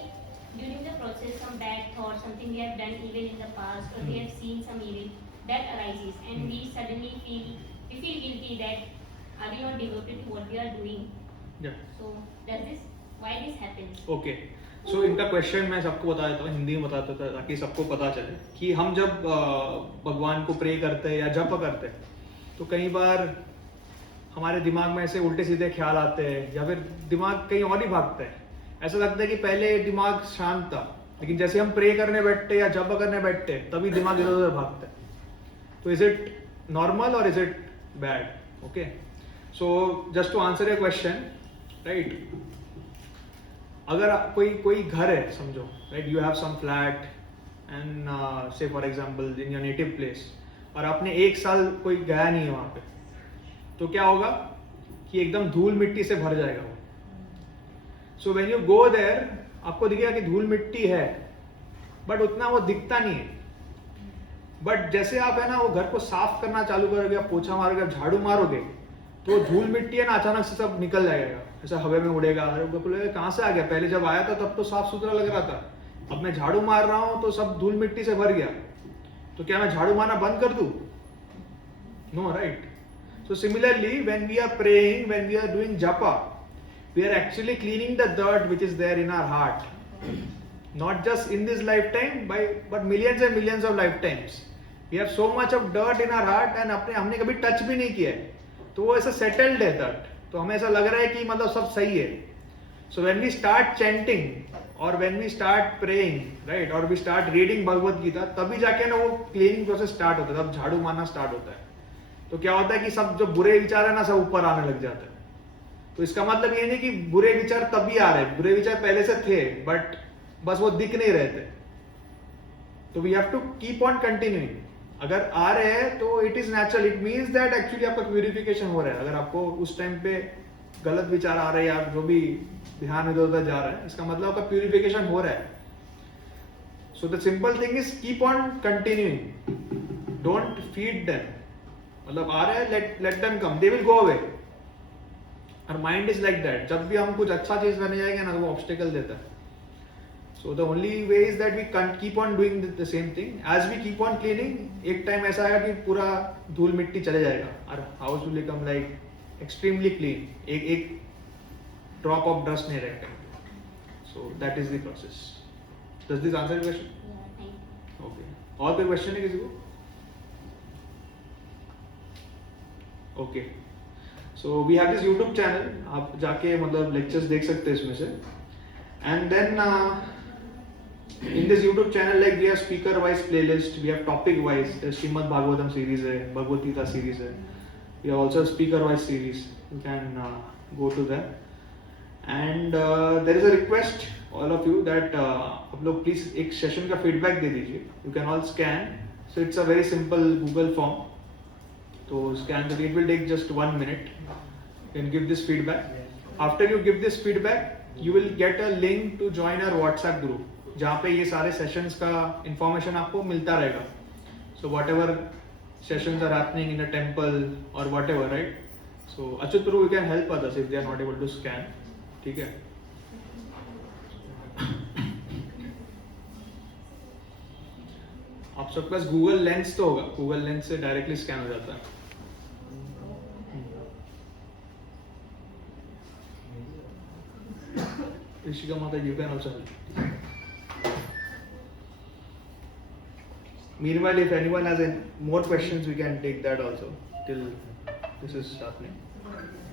during the process, some bad thought, something we have done even in the past, or we have seen some evil that arises, and we suddenly feel guilty that are we not devoted to what we are doing? Yeah. So why this happens? Okay so इनका क्वेश्चन मैं सबको बता देता हूँ, हिंदी में बता देता हूँ ताकि सबको पता चले कि हम जब भगवान को प्रे करते हैं या जप करते हैं तो कई बार हमारे दिमाग में ऐसे उल्टे सीधे ख्याल आते हैं या फिर दिमाग कहीं और ही भागता है. ऐसा लगता है कि पहले दिमाग शांत था, लेकिन जैसे हम प्रे करने बैठते या जप करने बैठते तभी दिमाग इधर उधर भागता है. तो इज इट नॉर्मल और is it bad? Okay, so just to answer your question, right, अगर कोई घर है समझो, right, you have some flat and say for example in your native place, और आपने 1 साल कोई गया नहीं है वहां पे, तो क्या होगा कि एकदम धूल मिट्टी से भर जाएगा वो. So when you go there आपको दिखेगा कि धूल मिट्टी है, बट उतना वो दिखता नहीं है. बट जैसे आप है ना वो घर को साफ करना चालू करोगे, पोछा मारोगे, झाड़ू मारोगे, तो धूल मिट्टी है ना अचानक से सब निकल जाएगा, ऐसा हवा में उड़ेगा. अरे कहाँ से आ गया, पहले जब आया था तब तो साफ सुथरा लग रहा था, अब मैं झाड़ू मार रहा हूं तो सब धूल मिट्टी से भर गया, तो क्या मैं झाड़ू मारना बंद कर दूं? No, right. So similarly when we are praying, when we are doing japa, we are actually cleaning the dirt which is there in our heart, not just in this lifetime but millions and millions of lifetimes. We have so much of dirt in our heart and हमने कभी टच भी नहीं किया है, तो वो ऐसा सेटल्ड है दैट, तो हमें ऐसा लग रहा है कि मतलब सब सही है. So when we start chanting और when we start praying, right, और we start reading Bhagavad Gita, तभी जाके ना वो क्लीनिंग प्रोसेस स्टार्ट होता है, तब झाड़ू मारना स्टार्ट होता है. तो क्या होता है कि सब जो बुरे विचार है ना सब ऊपर आने लग जाते हैं. तो इसका मतलब ये नहीं कि बुरे विचार तभी आ रहे हैं, बुरे विचार पहले से थे, बट बस वो दिख नहीं रहे थे. तो we have to keep on continuing. अगर आ रहे हैं तो it is natural, it means that actually आपका प्यूरिफिकेशन हो रहा है. अगर आपको उस टाइम पे गलत विचार आ रहे हैं या जो भी ध्यान इधर उधर जा रहा है, इसका मतलब आपका प्यूरिफिकेशन हो रहा है. So the simple thing is keep on continuing, don't feed them. मतलब आ रहे हैं, let them come, they will go away. और माइंड इज लाइक दैट, जब भी हम कुछ अच्छा चीज करने जाएंगे ना तो वो ऑब्स्टिकल देता है. So the only way is that we can't keep on doing the same thing. As we keep on cleaning, एक टाइम ऐसा आएगा कि पूरा धूल मिट्टी चले जाएगा और house will become like extremely clean. एक drop of dust नहीं रहेगा. So that is the process. Does this answer your question? Yeah, thank you. Okay. और कोई question है किसी को? Okay. So we have this YouTube channel. आप जाके मतलब lectures देख सकते हैं इसमें से. And then in this YouTube channel, like we have speaker wise playlist, we have topic wise, Srimad Bhagavatam series है, Bhagavad Gita series है, we have also speaker wise series. You can go to that. And there is a request all of you that आप लोग please एक session का feedback दे दीजिए. You can all scan. So it's a very simple Google form. तो scan करके, it will take just 1 minute. You can give this feedback. After you give this feedback, you will get a link to join our WhatsApp group, जहाँ पे ये सारे सेशंस का इंफॉर्मेशन आपको मिलता रहेगा. So whatever sessions are happening in a temple और whatever, right. So Achyut Prabhu you can help others if they are not able to scan. ठीक है. आप सबके पास गूगल लेंस तो होगा, गूगल लेंस से डायरेक्टली स्कैन हो जाता है. Rishika Mata, you can also help. Meanwhile, if anyone has more questions, we can take that also till this is happening.